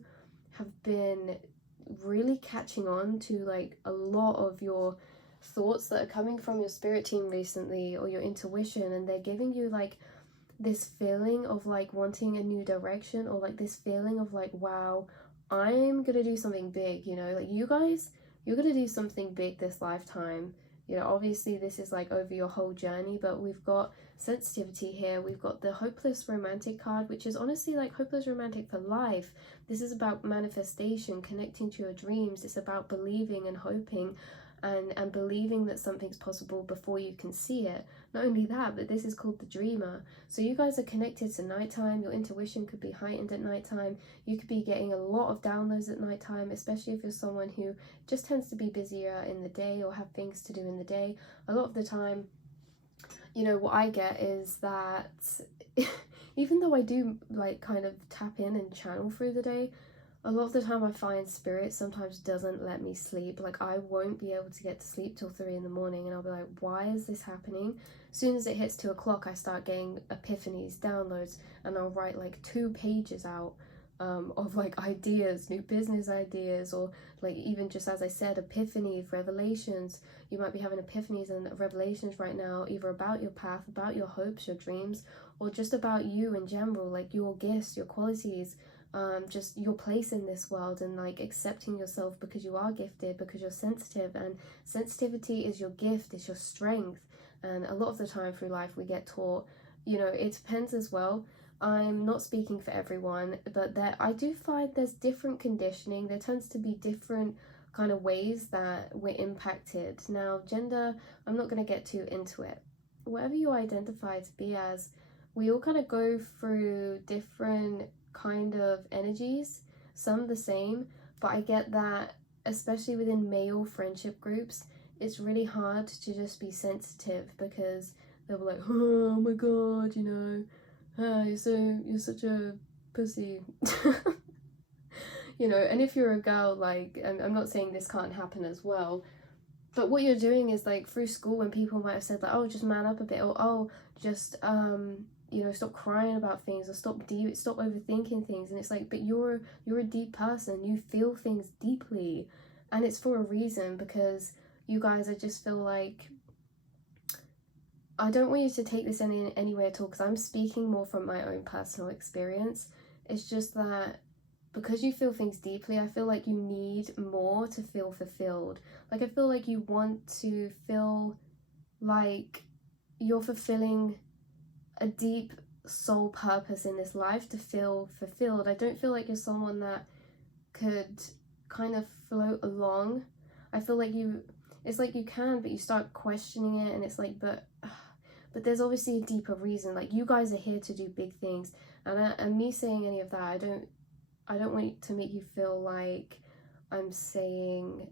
have been really catching on to like a lot of your thoughts that are coming from your spirit team recently, or your intuition, and they're giving you like this feeling of like wanting a new direction, or like this feeling of like, wow, I'm gonna do something big, you know, like you guys, you're gonna do something big this lifetime. You know, obviously this is like over your whole journey, but we've got sensitivity here. We've got the hopeless romantic card, which is honestly like hopeless romantic for life. This is about manifestation, connecting to your dreams. It's about believing and hoping and believing that something's possible before you can see it. Not only that, but this is called the dreamer. So you guys are connected to nighttime. Your intuition could be heightened at nighttime. You could be getting a lot of downloads at nighttime, especially if you're someone who just tends to be busier in the day or have things to do in the day. A lot of the time, you know, what I get is that even though I do like kind of tap in and channel through the day, a lot of the time I find spirit sometimes doesn't let me sleep. Like I won't be able to get to sleep till 3 in the morning, and I'll be like, why is this happening? As soon as it hits 2 o'clock, I start getting epiphanies, downloads, and I'll write like 2 pages out of like ideas, new business ideas, or like even just as I said, epiphanies, revelations. You might be having epiphanies and revelations right now, either about your path, about your hopes, your dreams, or just about you in general, like your gifts, your qualities, just your place in this world, and like accepting yourself because you are gifted, because you're sensitive, and sensitivity is your gift, it's your strength. And a lot of the time through life we get taught, you know, it depends as well. I'm not speaking for everyone, but there I do find there's different conditioning. There tends to be different kind of ways that we're impacted. Now, gender, I'm not going to get too into it. Whatever you identify to be as, we all kind of go through different kind of energies, some the same, but I get that especially within male friendship groups, it's really hard to just be sensitive, because they'll be like, oh my god, you know, you're such a pussy. You know, and if you're a girl, like, I'm not saying this can't happen as well, but what you're doing is like through school, when people might have said like, oh, just man up a bit, or oh, just you know, stop crying about things, or stop overthinking things, and it's like, but you're a deep person, you feel things deeply, and it's for a reason, because you guys, I just feel like, I don't want you to take this any way at all, because I'm speaking more from my own personal experience. It's just that because you feel things deeply, I feel like you need more to feel fulfilled. Like I feel like you want to feel like you're fulfilling a deep soul purpose in this life to feel fulfilled. I don't feel like you're someone that could kind of float along. I feel like it's like you can, but you start questioning it, and it's like, but there's obviously a deeper reason. Like you guys are here to do big things, and me saying any of that, I don't want to make you feel like I'm saying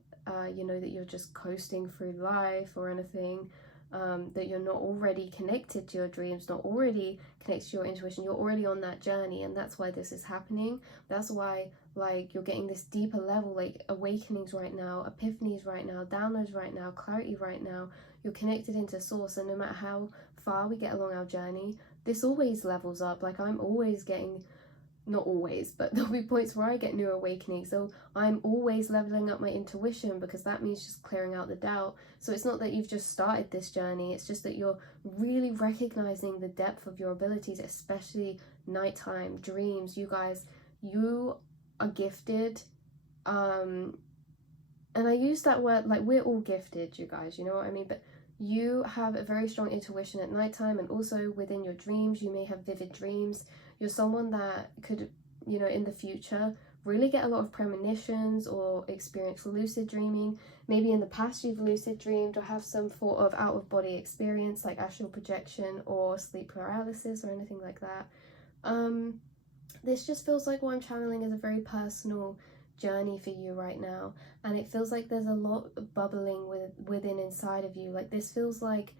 you know, that you're just coasting through life or anything, that you're not already connected to your dreams, not already connected to your intuition. You're already on that journey, and that's why this is happening. That's why like you're getting this deeper level, like awakenings right now, epiphanies right now, downloads right now, clarity right now. You're connected into source, and no matter how far we get along our journey, this always levels up. Like I'm always getting, not always, but there'll be points where I get new awakenings, so I'm always leveling up my intuition, because that means just clearing out the doubt. So it's not that you've just started this journey, it's just that you're really recognizing the depth of your abilities, especially nighttime dreams. You guys, you are gifted, and I use that word, like we're all gifted, you guys, you know what I mean, but you have a very strong intuition at nighttime, and also within your dreams you may have vivid dreams. You're someone that could, you know, in the future really get a lot of premonitions or experience lucid dreaming. Maybe in the past you've lucid dreamed or have some sort of out of body experience like astral projection or sleep paralysis or anything like that. This just feels like what I'm channeling is a very personal journey for you right now, and it feels like there's a lot bubbling within inside of you. Like this feels like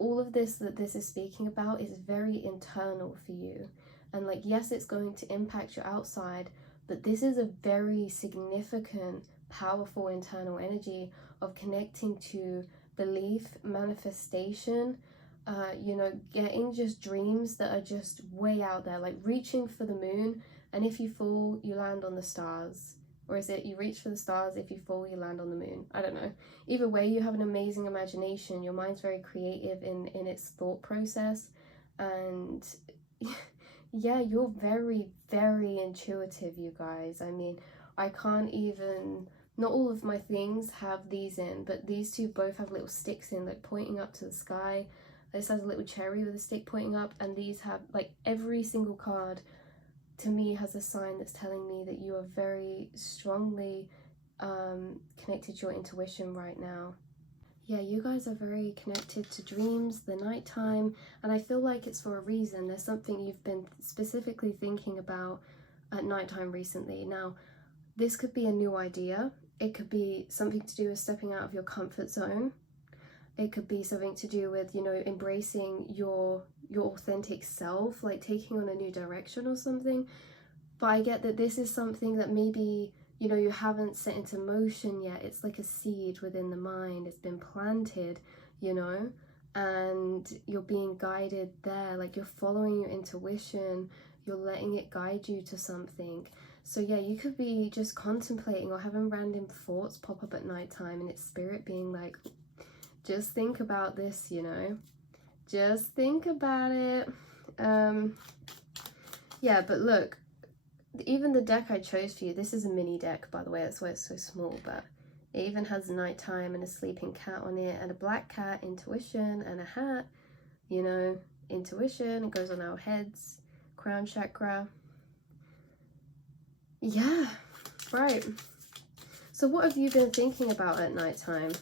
all of this that this is speaking about is very internal for you. And like, yes, it's going to impact your outside, but this is a very significant, powerful internal energy of connecting to belief, manifestation, you know, getting just dreams that are just way out there, like reaching for the moon, and if you fall, you land on the stars. Or is it you reach for the stars, if you fall, you land on the moon? I don't know. Either way, you have an amazing imagination. Your mind's very creative in its thought process. And yeah, you're very, very intuitive, you guys. I mean, I can't even, not all of my things have these in, but these two both have little sticks in, like pointing up to the sky. This has a little cherry with a stick pointing up, and these have, like, every single card to me has a sign that's telling me that you are very strongly connected to your intuition right now. Yeah, you guys are very connected to dreams, the nighttime, and I feel like it's for a reason. There's something you've been specifically thinking about at nighttime recently. Now, this could be a new idea. It could be something to do with stepping out of your comfort zone. It could be something to do with, you know, embracing your authentic self, like taking on a new direction or something. But I get that this is something that maybe, you know, you haven't set into motion yet. It's like a seed within the mind. It's been planted, you know, and you're being guided there. Like, you're following your intuition. You're letting it guide you to something. So yeah, you could be just contemplating or having random thoughts pop up at nighttime, and it's spirit being like, just think about this, you know, just think about it. Yeah, but look, even the deck I chose for you, this is a mini deck, by the way, that's why it's so small, but it even has nighttime and a sleeping cat on it, and a black cat, intuition, and a hat, you know, intuition, it goes on our heads, crown chakra. Yeah, right. So what have you been thinking about at nighttime?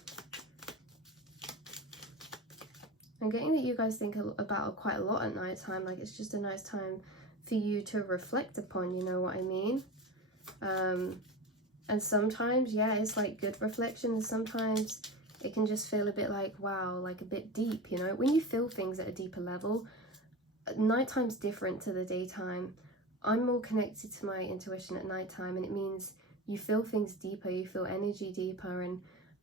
I'm getting that you guys think about quite a lot at night time. Like, it's just a nice time for you to reflect upon, you know what I mean? And sometimes, yeah, it's like good reflection, and sometimes it can just feel a bit like, wow, like a bit deep, you know? When you feel things at a deeper level, nighttime's different to the daytime. I'm more connected to my intuition at nighttime, and it means you feel things deeper, you feel energy deeper,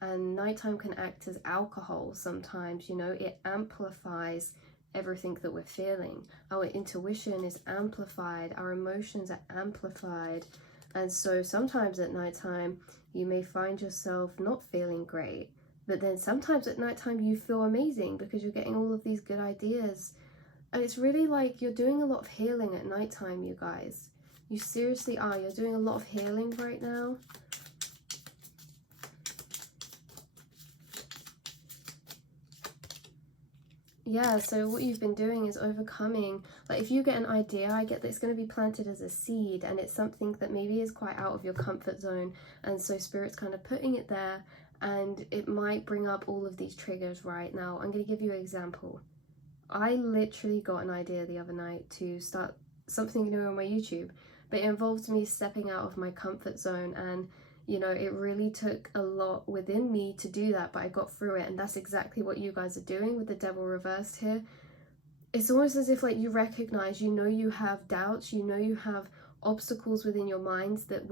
and nighttime can act as alcohol sometimes, you know, it amplifies everything that we're feeling. Our intuition is amplified, our emotions are amplified, and so sometimes at nighttime you may find yourself not feeling great, but then sometimes at nighttime you feel amazing because you're getting all of these good ideas. And it's really like you're doing a lot of healing at nighttime, you guys. You seriously are. You're doing a lot of healing right now. Yeah, so what you've been doing is overcoming, like, if you get an idea, I get that it's going to be planted as a seed, and it's something that maybe is quite out of your comfort zone, and so spirit's kind of putting it there, and it might bring up all of these triggers. Right now, I'm going to give you an example. I literally got an idea the other night to start something new on my YouTube, but it involved me stepping out of my comfort zone, and you know, it really took a lot within me to do that, but I got through it, and that's exactly what you guys are doing with the devil reversed here. It's almost as if, like, you recognize, you know, you have doubts, you know, you have obstacles within your minds that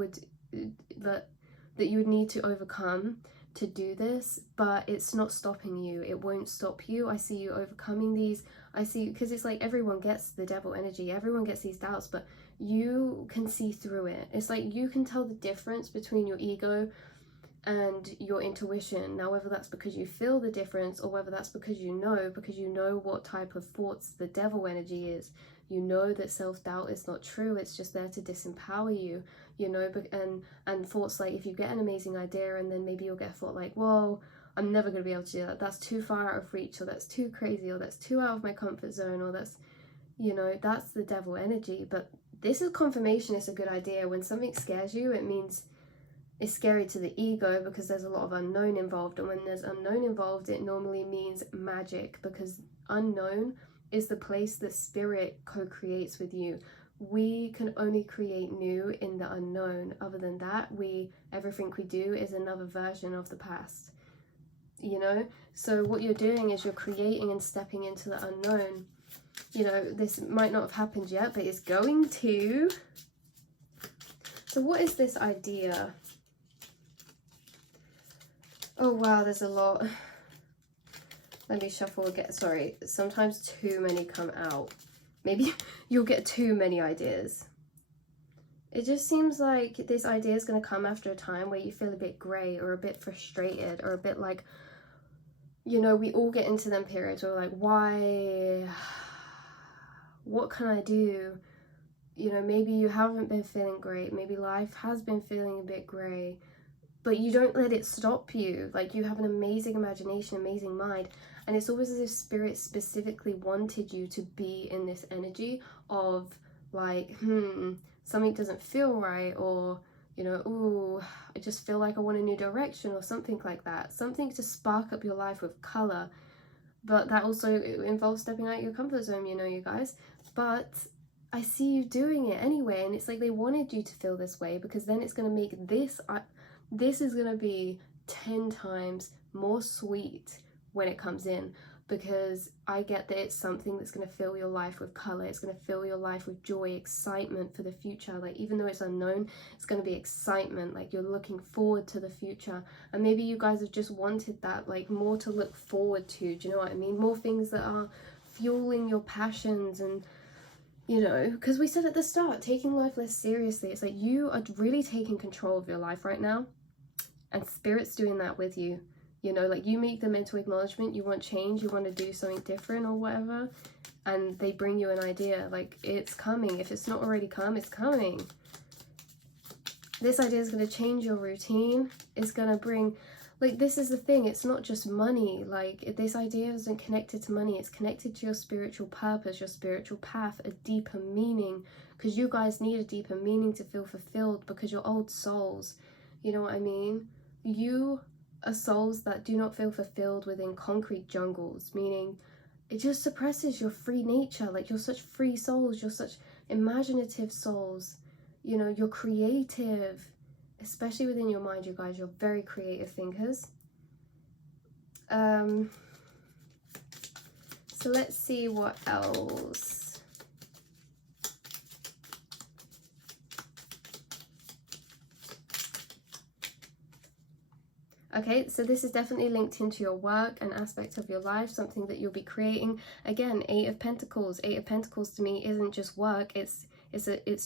you would need to overcome to do this, but it's not stopping you. It won't stop you. I see you overcoming these. I see, because it's like everyone gets the devil energy, everyone gets these doubts, but you can see through it. It's like you can tell the difference between your ego and your intuition. Now, whether that's because you feel the difference or whether that's because you know what type of thoughts the devil energy is. You know that self-doubt is not true, it's just there to disempower you, you know. And thoughts like, if you get an amazing idea and then maybe you'll get a thought like, whoa, I'm never going to be able to do that, that's too far out of reach, or that's too crazy, or that's too out of my comfort zone, or that's, you know, that's the devil energy. But this is confirmation it's a good idea. When something scares you, it means it's scary to the ego because there's a lot of unknown involved, and when there's unknown involved, it normally means magic, because unknown is the place that spirit co-creates with you. We can only create new in the unknown. Other than that, everything we do is another version of the past. you know? So what you're doing is you're creating and stepping into the unknown. You know, this might not have happened yet, but it's going to. So what is this idea? Oh wow, there's a lot. Let me shuffle again. Sorry, sometimes too many come out. Maybe you'll get too many ideas. It just seems like this idea is going to come after a time where you feel a bit grey or a bit frustrated or a bit like, you know, we all get into them periods where we're like, why? What can I do? You know, maybe you haven't been feeling great. Maybe life has been feeling a bit grey, but you don't let it stop you. Like, you have an amazing imagination, amazing mind. And it's always as if spirit specifically wanted you to be in this energy of like, something doesn't feel right, or, you know, ooh, I just feel like I want a new direction, or something like that. Something to spark up your life with color. But that also involves stepping out your comfort zone, you know, you guys. But I see you doing it anyway, and it's like they wanted you to feel this way, because then it's going to make this is going to be 10 times more sweet when it comes in, because I get that it's something that's going to fill your life with color. It's going to fill your life with joy, excitement for the future. Like, even though it's unknown, it's going to be excitement. Like, you're looking forward to the future. And maybe you guys have just wanted that, like, more to look forward to. Do you know what I mean? More things that are fueling your passions. And, you know, because we said at the start, taking life less seriously. It's like you are really taking control of your life right now, and spirit's doing that with you. You know, like, you make the mental acknowledgement, you want change, you want to do something different or whatever, and they bring you an idea. Like, it's coming. If it's not already come, it's coming. This idea is going to change your routine. It's going to bring, like, this is the thing, it's not just money. Like, this idea isn't connected to money. It's connected to your spiritual purpose, your spiritual path, a deeper meaning, because you guys need a deeper meaning to feel fulfilled, because you're old souls. You know what I mean? You are souls that do not feel fulfilled within concrete jungles, meaning it just suppresses your free nature. Like, you're such free souls, you're such imaginative souls, you know, you're creative, especially within your mind, you guys. You're very creative thinkers. So let's see what else. Okay, so this is definitely linked into your work, an aspect of your life, something that you'll be creating. Again, 8 of Pentacles. 8 of Pentacles to me isn't just work. It's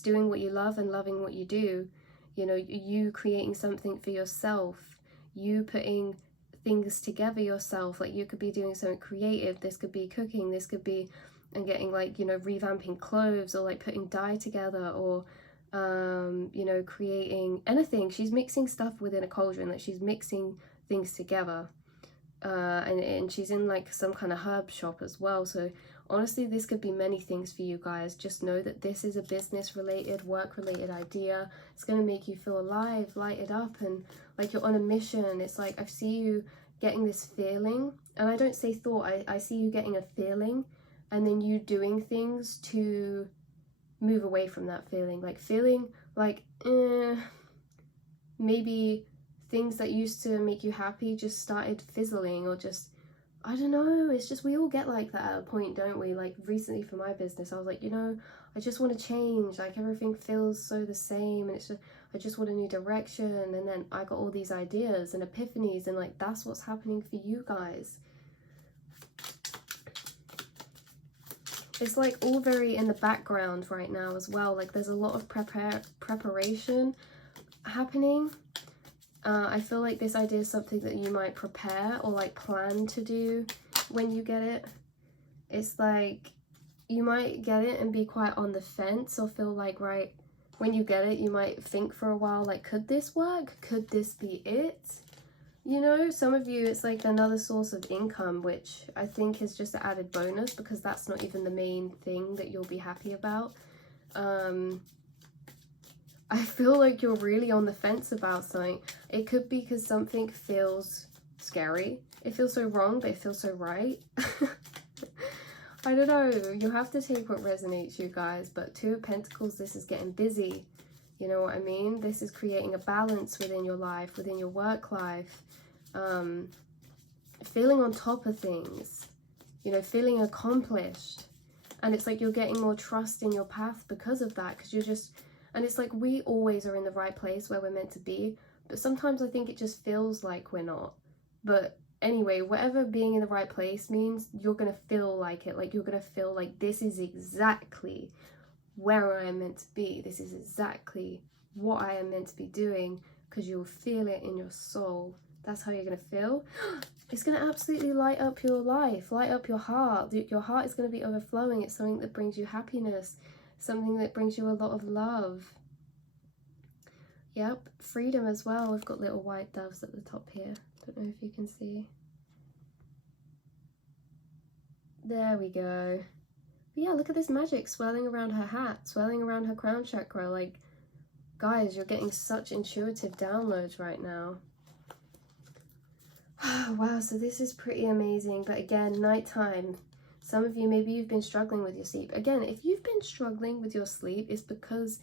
doing what you love and loving what you do. You know, you creating something for yourself. You putting things together yourself. Like, you could be doing something creative. This could be cooking. This could be, and getting, like, you know, revamping clothes, or like putting dye together, or you know, creating anything. She's mixing stuff within a cauldron. Like, she's mixing things together, and she's in like some kind of herb shop as well. So honestly, this could be many things for you guys. Just know that this is a business related, work related idea. It's going to make you feel alive, lighted up, and like you're on a mission. It's like, I see you getting this feeling, and I don't say thought, I see you getting a feeling, and then you doing things to move away from that feeling. Like, feeling like maybe things that used to make you happy just started fizzling, or just, I don't know, it's just, we all get like that at a point, don't we? Like, recently for my business, I was like, you know, I just want to change. Like, everything feels so the same, and it's just, I just want a new direction. And then I got all these ideas and epiphanies, and like, that's what's happening for you guys. It's like all very in the background right now as well. Like, there's a lot of preparation happening. I feel like this idea is something that you might prepare or like plan to do when you get it. It's like you might get it and be quite on the fence, or feel like, right, when you get it, you might think for a while, like, could this work? Could this be it? You know, some of you, it's like another source of income, which I think is just an added bonus, because that's not even the main thing that you'll be happy about. I feel like you're really on the fence about something. It could be because something feels scary. It feels so wrong, but it feels so right. I don't know. You have to take what resonates, you guys. But 2 of Pentacles, this is getting busy. You know what I mean? This is creating a balance within your life, within your work life. feeling on top of things, you know, feeling accomplished. And it's like you're getting more trust in your path because of that, because you're just, and it's like we always are in the right place where we're meant to be, but sometimes I think it just feels like we're not. But anyway, whatever being in the right place means, you're gonna feel like it. Like you're gonna feel like this is exactly where I am meant to be. This is exactly what I am meant to be doing, because you'll feel it in your soul. That's how you're gonna feel. It's going to absolutely light up your life, light up your heart. Your heart is going to be overflowing. It's something that brings you happiness, something that brings you a lot of love. Yep, freedom as well. We've got little white doves at the top here. Don't know if you can see. There we go. But yeah, look at this magic swirling around her hat, swirling around her crown chakra. Like, guys, you're getting such intuitive downloads right now. Wow, so this is pretty amazing. But again, nighttime. Some of you, maybe you've been struggling with your sleep. Again, if you've been struggling with your sleep, it's because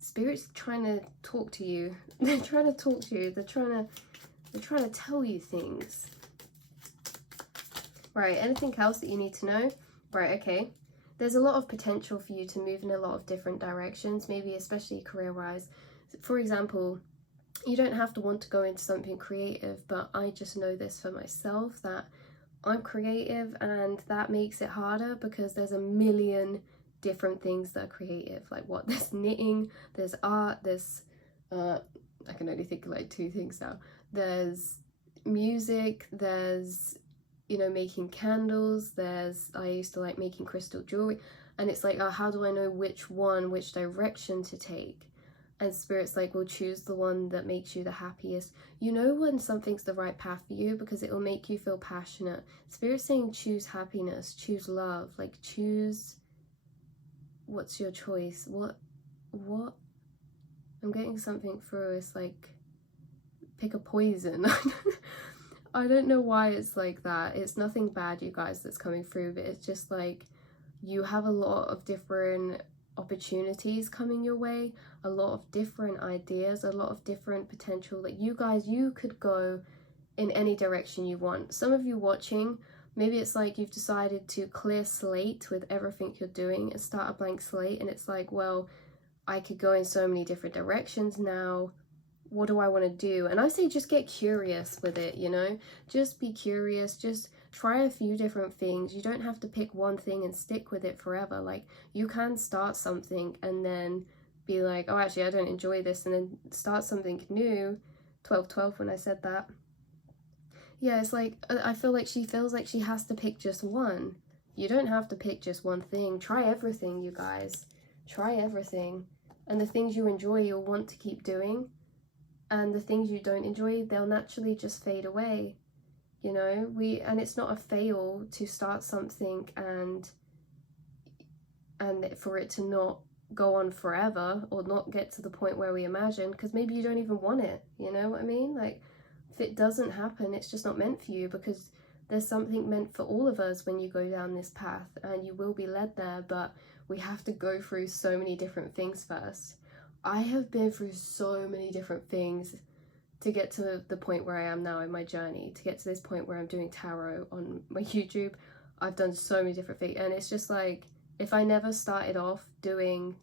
Spirit's trying to talk to you. They're trying to talk to you. They're trying to tell you things. Right, anything else that you need to know? Right, okay. There's a lot of potential for you to move in a lot of different directions, maybe especially career-wise. For example, you don't have to want to go into something creative, but I just know this for myself, that I'm creative, and that makes it harder because there's a million different things that are creative. Like what? There's knitting, there's art, there's I can only think of like 2 things now. There's music, there's, you know, making candles, I used to like making crystal jewelry, and it's like, oh, how do I know which direction to take? And Spirit's like, well, choose the one that makes you the happiest. You know when something's the right path for you because it will make you feel passionate. Spirit's saying choose happiness, choose love, like choose, what's your choice? What? I'm getting something through. It's like, pick a poison. I don't know why it's like that. It's nothing bad, you guys, that's coming through, but it's just like you have a lot of different opportunities coming your way, a lot of different ideas, a lot of different potential. Like you guys, you could go in any direction you want. Some of you watching, maybe it's like you've decided to clear slate with everything you're doing and start a blank slate, and it's like, well, I could go in so many different directions now. What do I want to do? And I say just get curious with it, you know, just be curious, just try a few different things. You don't have to pick one thing and stick with it forever. Like you can start something and then be like, oh, actually I don't enjoy this, and then start something new. 12/12 when I said that. Yeah, it's like I feel like she feels like she has to pick just one. You don't have to pick just one thing. Try everything, you guys. Try everything. And the things you enjoy, you'll want to keep doing. And the things you don't enjoy, they'll naturally just fade away. You know, and it's not a fail to start something and for it to not go on forever or not get to the point where we imagine, because maybe you don't even want it. You know what I mean? Like if it doesn't happen, it's just not meant for you, because there's something meant for all of us when you go down this path, and you will be led there, but we have to go through so many different things first. I have been through so many different things to get to the point where I am now in my journey, to get to this point where I'm doing tarot on my YouTube. I've done so many different things, and it's just like, if I never started off doing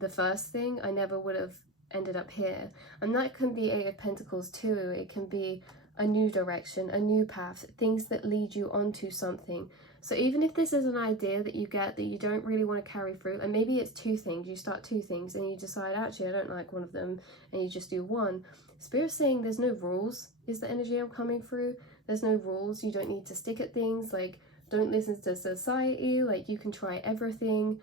the first thing, I never would have ended up here. And that can be 8 of Pentacles too. It can be a new direction, a new path, things that lead you onto something. So even if this is an idea that you get that you don't really want to carry through, and maybe it's 2 things, you start 2 things and you decide, actually I don't like one of them, and you just do one. Spirit's saying there's no rules, is the energy I'm coming through. There's no rules. You don't need to stick at things. Like, don't listen to society. Like, you can try everything.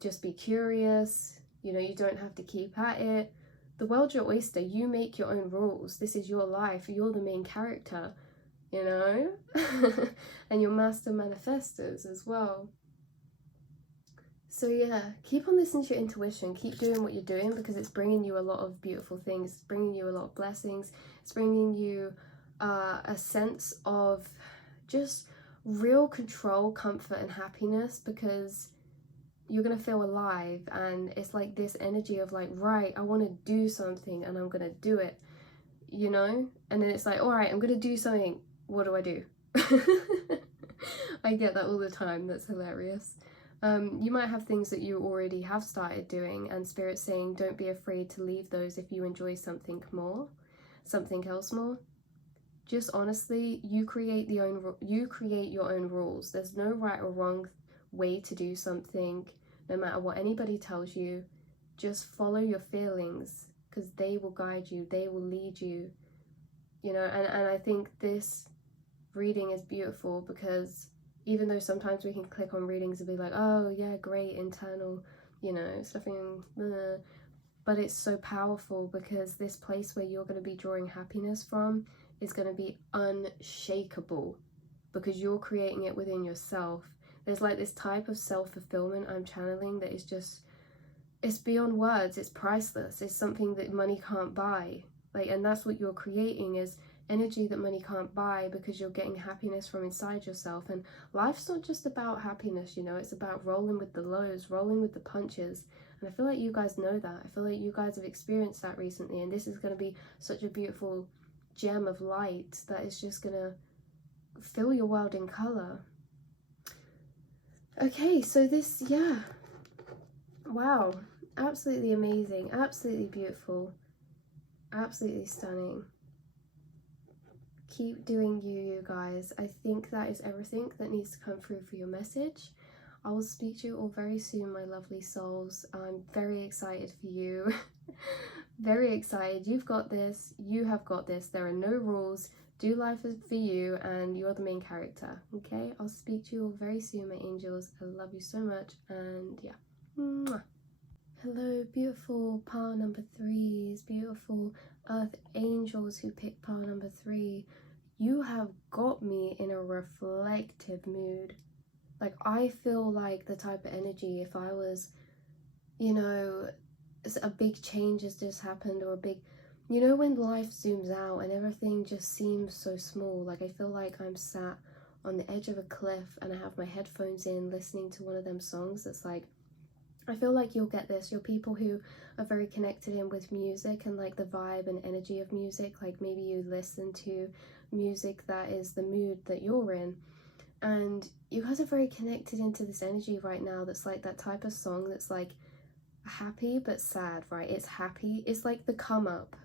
Just be curious. You know, you don't have to keep at it. The world's your oyster. You make your own rules. This is your life. You're the main character, you know? And you're master manifestors as well. So yeah, keep on listening to your intuition. Keep doing what you're doing, because it's bringing you a lot of beautiful things. It's bringing you a lot of blessings. It's bringing you a sense of just real control, comfort and happiness, because you're going to feel alive. And it's like this energy of like, right, I want to do something and I'm going to do it, you know? And then it's like, all right, I'm going to do something. What do I do? I get that all the time. That's hilarious. You might have things that you already have started doing, and Spirit's saying don't be afraid to leave those if you enjoy something else more. Just honestly, you create your own rules. There's no right or wrong way to do something, no matter what anybody tells you. Just follow your feelings, because they will guide you, they will lead you, you know. And I think this reading is beautiful, because even though sometimes we can click on readings and be like, oh yeah, great, internal, you know, stuffing, but it's so powerful, because this place where you're going to be drawing happiness from is going to be unshakable, because you're creating it within yourself. There's like this type of self-fulfillment I'm channeling that is just, it's beyond words, it's priceless, it's something that money can't buy. Like, and that's what you're creating, is energy that money can't buy, because you're getting happiness from inside yourself. And life's not just about happiness, you know, it's about rolling with the lows, rolling with the punches. And I feel like you guys know that. I feel like you guys have experienced that recently, and this is going to be such a beautiful gem of light that is just going to fill your world in color. Okay, so this, yeah, wow, absolutely amazing, absolutely beautiful, absolutely stunning. Keep doing you guys. I think that is everything that needs to come through for your message. I will speak to you all very soon, my lovely souls. I'm very excited for you. Very excited. You've got this. You have got this. There are no rules. Do life for you, and you're the main character. Okay? I'll speak to you all very soon, my angels. I love you so much, and yeah. Mwah. Hello, beautiful pile number 3s, beautiful earth angels who picked pile number 3. You have got me in a reflective mood. Like, I feel like the type of energy, if I was, you know, a big change has just happened, or a big, you know, when life zooms out and everything just seems so small. Like, I feel like I'm sat on the edge of a cliff and I have my headphones in listening to one of them songs that's like, I feel like you'll get this. You're people who are very connected in with music and like the vibe and energy of music. Like, maybe you listen to music that is the mood that you're in, and you guys are very connected into this energy right now that's like that type of song that's like happy but sad, right? It's happy, it's like the come up,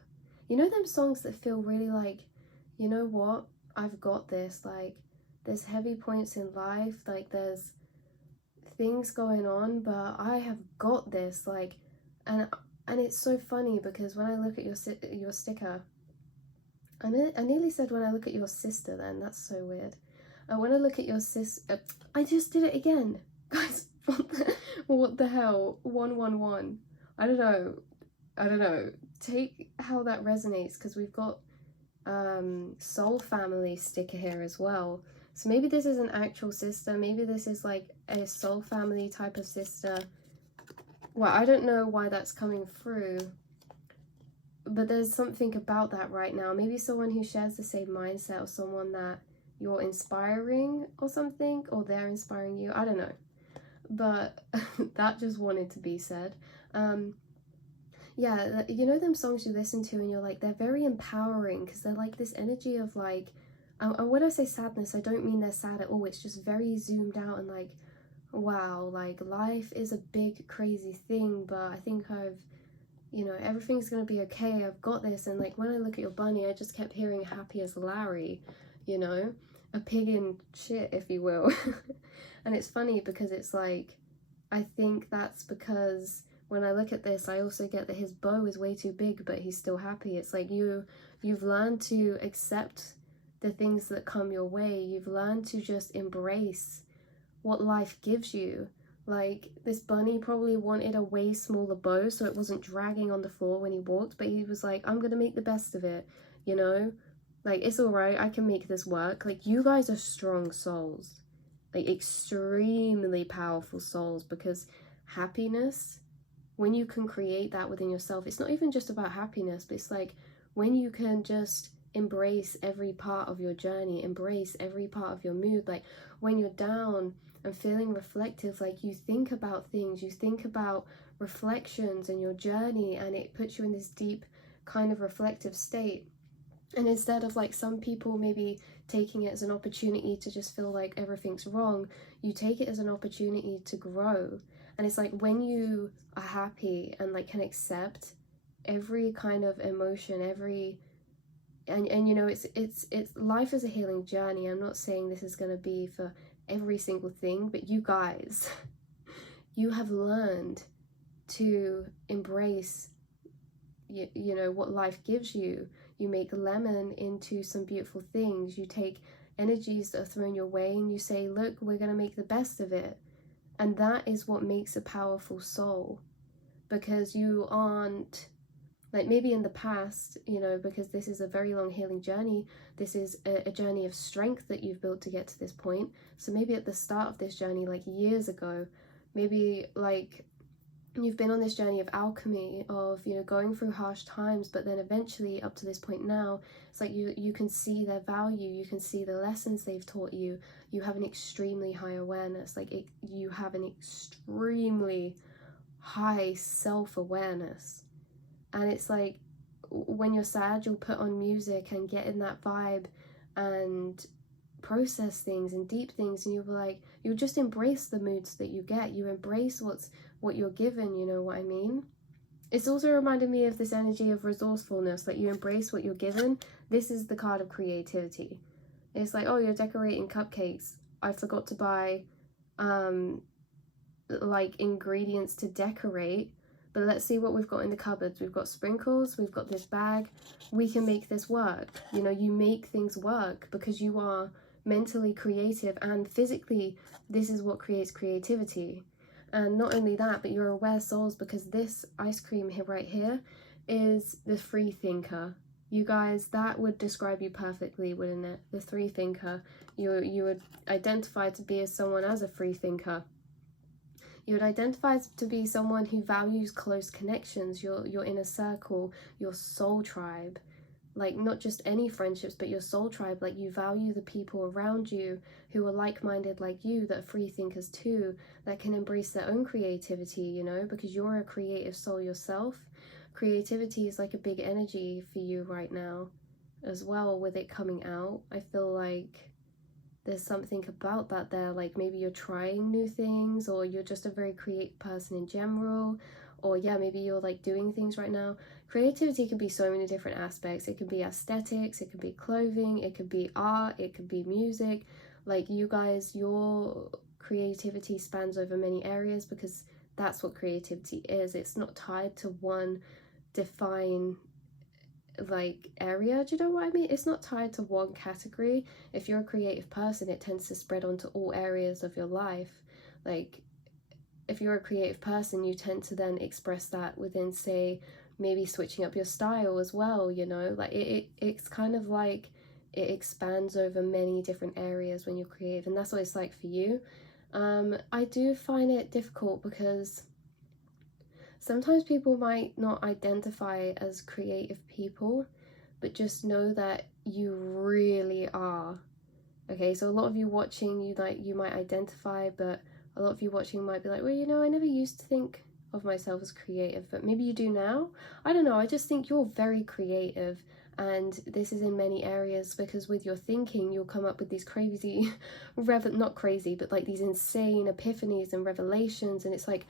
you know, them songs that feel really like, you know what, I've got this. Like, there's heavy points in life, like there's things going on, but I have got this. Like, and it's so funny, because when I look at your sticker, I nearly said when I look at your sister, then that's so weird. When I look at your I just did it again, guys. What the hell? 111. I don't know. Take how that resonates, because we've got soul family sticker here as well. So maybe this is an actual sister. Maybe this is like a soul family type of sister. Well, I don't know why that's coming through, but there's something about that right now. Maybe someone who shares the same mindset, or someone that you're inspiring or something, or they're inspiring you. I don't know. But that just wanted to be said. Yeah, you know them songs you listen to and you're like, they're very empowering, because they're like this energy of like, and when I say sadness, I don't mean they're sad at all. It's just very zoomed out and like, wow, like life is a big crazy thing, but I think you know, everything's gonna be okay, I've got this. And like, when I look at your bunny, I just kept hearing happy as Larry, you know, a pig in shit, if you will. And it's funny, because it's like, I think that's because when I look at this, I also get that his bow is way too big, but he's still happy. It's like you've learned to accept the things that come your way. You've learned to just embrace what life gives you. Like, this bunny probably wanted a way smaller bow so it wasn't dragging on the floor when he walked, but he was like, I'm gonna make the best of it, you know? Like, it's alright, I can make this work. Like, you guys are strong souls. Like, extremely powerful souls, because happiness, when you can create that within yourself, it's not even just about happiness, but it's like when you can just embrace every part of your journey, embrace every part of your mood. Like, when you're down and feeling reflective, like, you think about things, you think about reflections and your journey, and it puts you in this deep kind of reflective state. And instead of like some people maybe taking it as an opportunity to just feel like everything's wrong, you take it as an opportunity to grow. And it's like when you are happy and like can accept every kind of emotion, and you know, it's life is a healing journey. I'm not saying this is going to be for every single thing, but you guys, you have learned to embrace you know what life gives you. You make lemon into some beautiful things. You take energies that are thrown your way and you say, look, we're going to make the best of it. And that is what makes a powerful soul, because you aren't like maybe in the past, you know, because this is a very long healing journey. This is a journey of strength that you've built to get to this point. So maybe at the start of this journey, like years ago, maybe like you've been on this journey of alchemy, of, you know, going through harsh times, but then eventually up to this point now, it's like you can see their value, you can see the lessons they've taught you. You have an extremely high awareness, you have an extremely high self-awareness. And it's like when you're sad, you'll put on music and get in that vibe and process things and deep things, and you'll just embrace the moods that you get. You embrace what you're given, you know what I mean? It's also reminded me of this energy of resourcefulness, like you embrace what you're given. This is the card of creativity. It's like, oh, you're decorating cupcakes. I forgot to buy like ingredients to decorate, but let's see what we've got in the cupboards. We've got sprinkles, we've got this bag, we can make this work. You know, you make things work because you are mentally creative, and physically this is what creates creativity. And not only that, but you're aware souls, because this ice cream here right here is the free thinker. You guys, that would describe you perfectly, wouldn't it? The free thinker. You would identify to be as someone as a free thinker. You would identify to be someone who values close connections, your inner circle, your soul tribe. Like not just any friendships, but your soul tribe. Like you value the people around you who are like-minded like you, that are free thinkers too, that can embrace their own creativity, you know, because you're a creative soul yourself. Creativity is like a big energy for you right now as well, with it coming out. I feel like there's something about that there, like maybe you're trying new things, or you're just a very creative person in general, or yeah, maybe you're like doing things right now. Creativity can be so many different aspects. It can be aesthetics, it could be clothing, it could be art, it could be music. Like you guys, your creativity spans over many areas, because that's what creativity is. It's not tied to one defined like area. Do you know what I mean? It's not tied to one category. If you're a creative person, it tends to spread onto all areas of your life. Like if you're a creative person, you tend to then express that within, say, maybe switching up your style as well, you know, like it's kind of like it expands over many different areas when you're creative, and that's what it's like for you. I do find it difficult because sometimes people might not identify as creative people, but just know that you really are. Okay, so a lot of you watching, you might identify, but a lot of you watching might be like, well, you know, I never used to think of myself as creative, but maybe you do now. I don't know, I just think you're very creative, and this is in many areas, because with your thinking, you'll come up with these crazy, not crazy, but like these insane epiphanies and revelations, and it's like,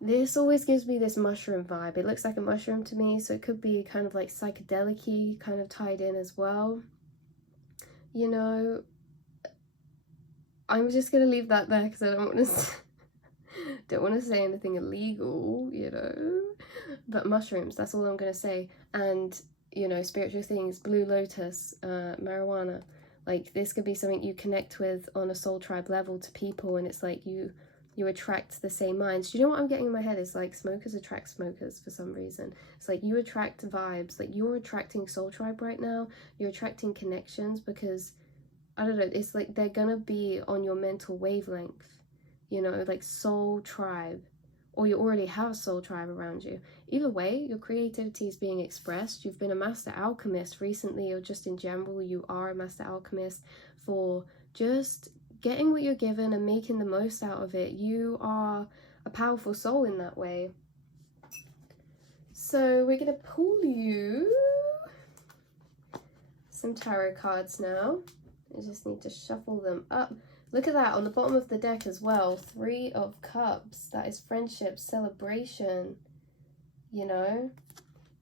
this always gives me this mushroom vibe. It looks like a mushroom to me, so it could be kind of like psychedelic-y, kind of tied in as well. You know, I'm just gonna leave that there because I don't want to say anything illegal, you know. But mushrooms, that's all I'm gonna say. And you know, spiritual things, blue lotus, marijuana. Like this could be something you connect with on a soul tribe level to people, and it's like you attract the same minds. Do you know what I'm getting in my head? It's like smokers attract smokers for some reason. It's like you attract vibes. Like you're attracting soul tribe right now. You're attracting connections because, I don't know, it's like they're gonna be on your mental wavelength, you know, like soul tribe, or you already have soul tribe around you. Either way, your creativity is being expressed. You've been a master alchemist recently, or just in general, you are a master alchemist for just getting what you're given and making the most out of it. You are a powerful soul in that way. So we're gonna pull you some tarot cards now. I just need to shuffle them up. Look at that on the bottom of the deck as well. 3 of Cups. That is friendship, celebration, you know.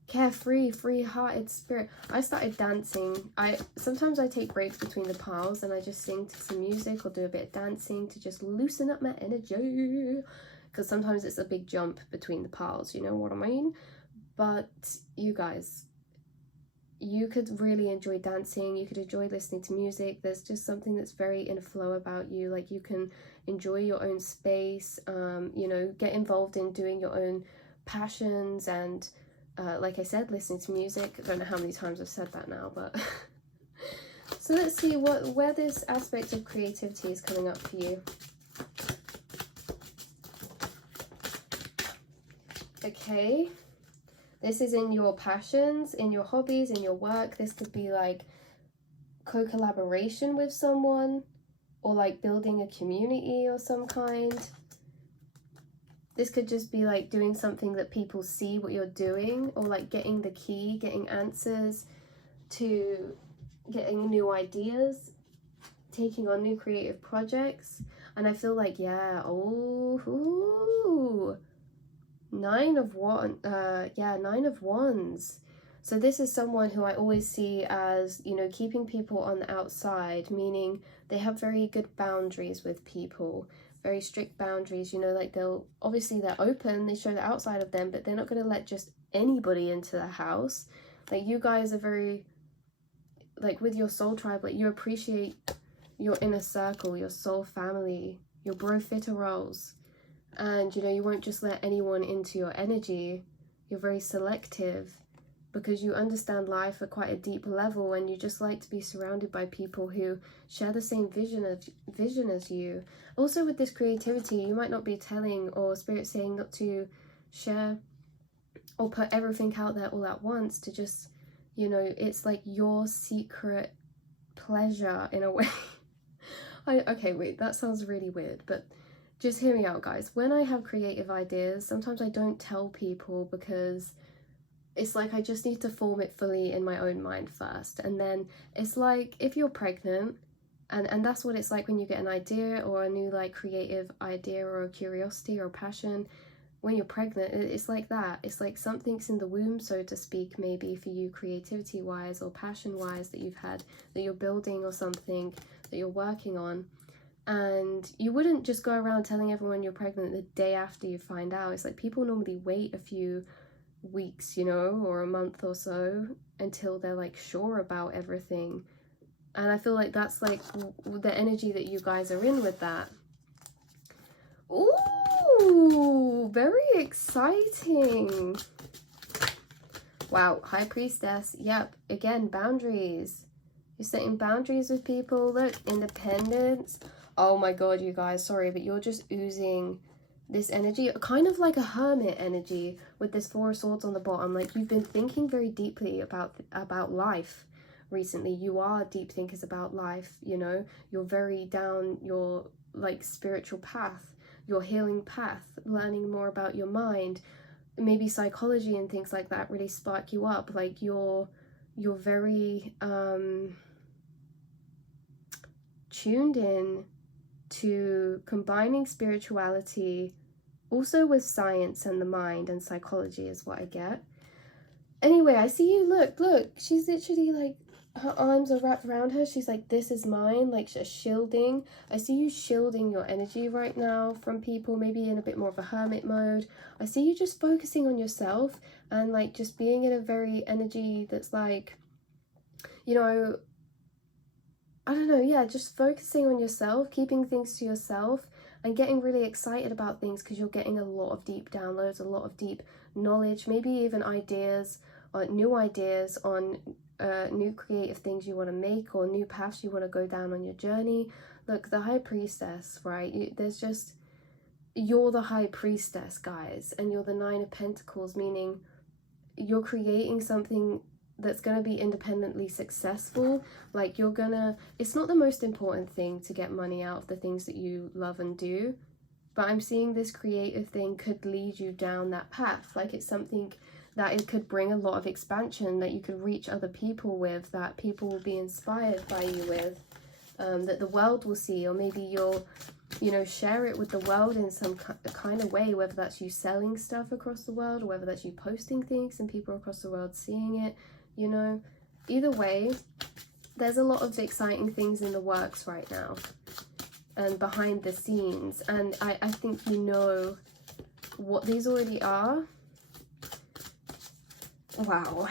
Carefree, free-hearted spirit. I started dancing. Sometimes I take breaks between the piles and I just sing to some music or do a bit of dancing to just loosen up my energy. Because sometimes it's a big jump between the piles, you know what I mean? But you guys, you could really enjoy dancing. You could enjoy listening to music. There's just something that's very in flow about you. Like you can enjoy your own space, you know, get involved in doing your own passions and like I said, listening to music. I don't know how many times I've said that now, but so let's see where this aspect of creativity is coming up for you. Okay, this is in your passions, in your hobbies, in your work. This could be like co-collaboration with someone or like building a community or some kind. This could just be like doing something that people see what you're doing, or like getting the key, getting answers to getting new ideas, taking on new creative projects. And I feel like, yeah, oh, Nine of Wands. So this is someone who I always see as, you know, keeping people on the outside, meaning they have very good boundaries with people. Very strict boundaries, you know, like they're open, they show the outside of them, but they're not going to let just anybody into the house. Like you guys are very, like with your soul tribe, like you appreciate your inner circle, your soul family, your bro-fitteroles, and you know, you won't just let anyone into your energy. You're very selective because you understand life at quite a deep level, and you just like to be surrounded by people who share the same vision as you. Also with this creativity, you might not be telling, or spirit saying not to share or put everything out there all at once, to just, you know, it's like your secret pleasure in a way. Okay, wait, that sounds really weird, but just hear me out, guys. When I have creative ideas, sometimes I don't tell people because it's like I just need to form it fully in my own mind first. And then it's like if you're pregnant, and that's what it's like when you get an idea or a new like creative idea or a curiosity or a passion. When you're pregnant, it's like that. It's like something's in the womb, so to speak, maybe for you creativity wise or passion wise that you've had, that you're building, or something that you're working on. And you wouldn't just go around telling everyone you're pregnant the day after you find out. It's like people normally wait a few weeks, you know, or a month or so until they're like sure about everything. And I feel like that's like the energy that you guys are in with that. Ooh, very exciting. Wow, High Priestess. Yep, again, boundaries. You're setting boundaries with people. Look, independence. Oh my god, you guys, sorry, but you're just oozing this energy, kind of like a hermit energy with this 4 of Swords on the bottom. Like you've been thinking very deeply about life recently. You are deep thinkers about life, you know. You're very down your like spiritual path, your healing path, learning more about your mind. Maybe psychology and things like that really spark you up. Like you're very tuned in to combining spirituality also with science and the mind, and psychology is what I get. Anyway, I see you. Look, she's literally like, her arms are wrapped around her. She's like, this is mine, like she's shielding. I see you shielding your energy right now from people, maybe in a bit more of a hermit mode. I see you just focusing on yourself and like just being in a very energy that's like, you know, I don't know, yeah, just focusing on yourself, keeping things to yourself, and getting really excited about things because you're getting a lot of deep downloads, a lot of deep knowledge, maybe even ideas, new ideas on new creative things you want to make, or new paths you want to go down on your journey. Look, the High Priestess, right? There's just, you're the High Priestess, guys, and you're the 9 of Pentacles, meaning you're creating something that's going to be independently successful. Like you're gonna, it's not the most important thing to get money out of the things that you love and do, but I'm seeing this creative thing could lead you down that path. Like it's something that it could bring a lot of expansion, that you could reach other people with, that people will be inspired by you with, that the world will see, or maybe you'll, you know, share it with the world in some kind of way, whether that's you selling stuff across the world, or whether that's you posting things and people across the world seeing it, you know. Either way, there's a lot of exciting things in the works right now and behind the scenes, and I think you know what these already are. Wow.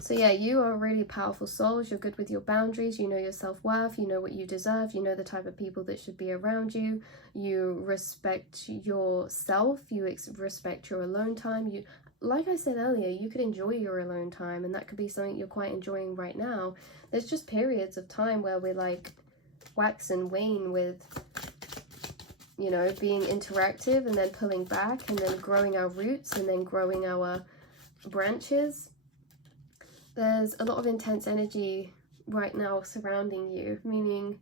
So yeah, you are really powerful souls. You're good with your boundaries. You know your self-worth. You know what you deserve. You know the type of people that should be around you. You respect yourself. You respect your alone time. You, like I said earlier, you could enjoy your alone time, and that could be something you're quite enjoying right now. There's just periods of time where we're like wax and wane with, you know, being interactive and then pulling back and then growing our roots and then growing our branches. There's a lot of intense energy right now surrounding you, meaning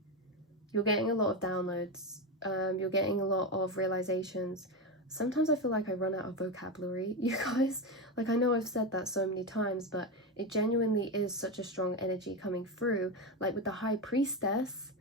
you're getting a lot of downloads, you're getting a lot of realizations. Sometimes I feel like I run out of vocabulary, you guys. Like, I know I've said that so many times, but it genuinely is such a strong energy coming through. Like with the High Priestess,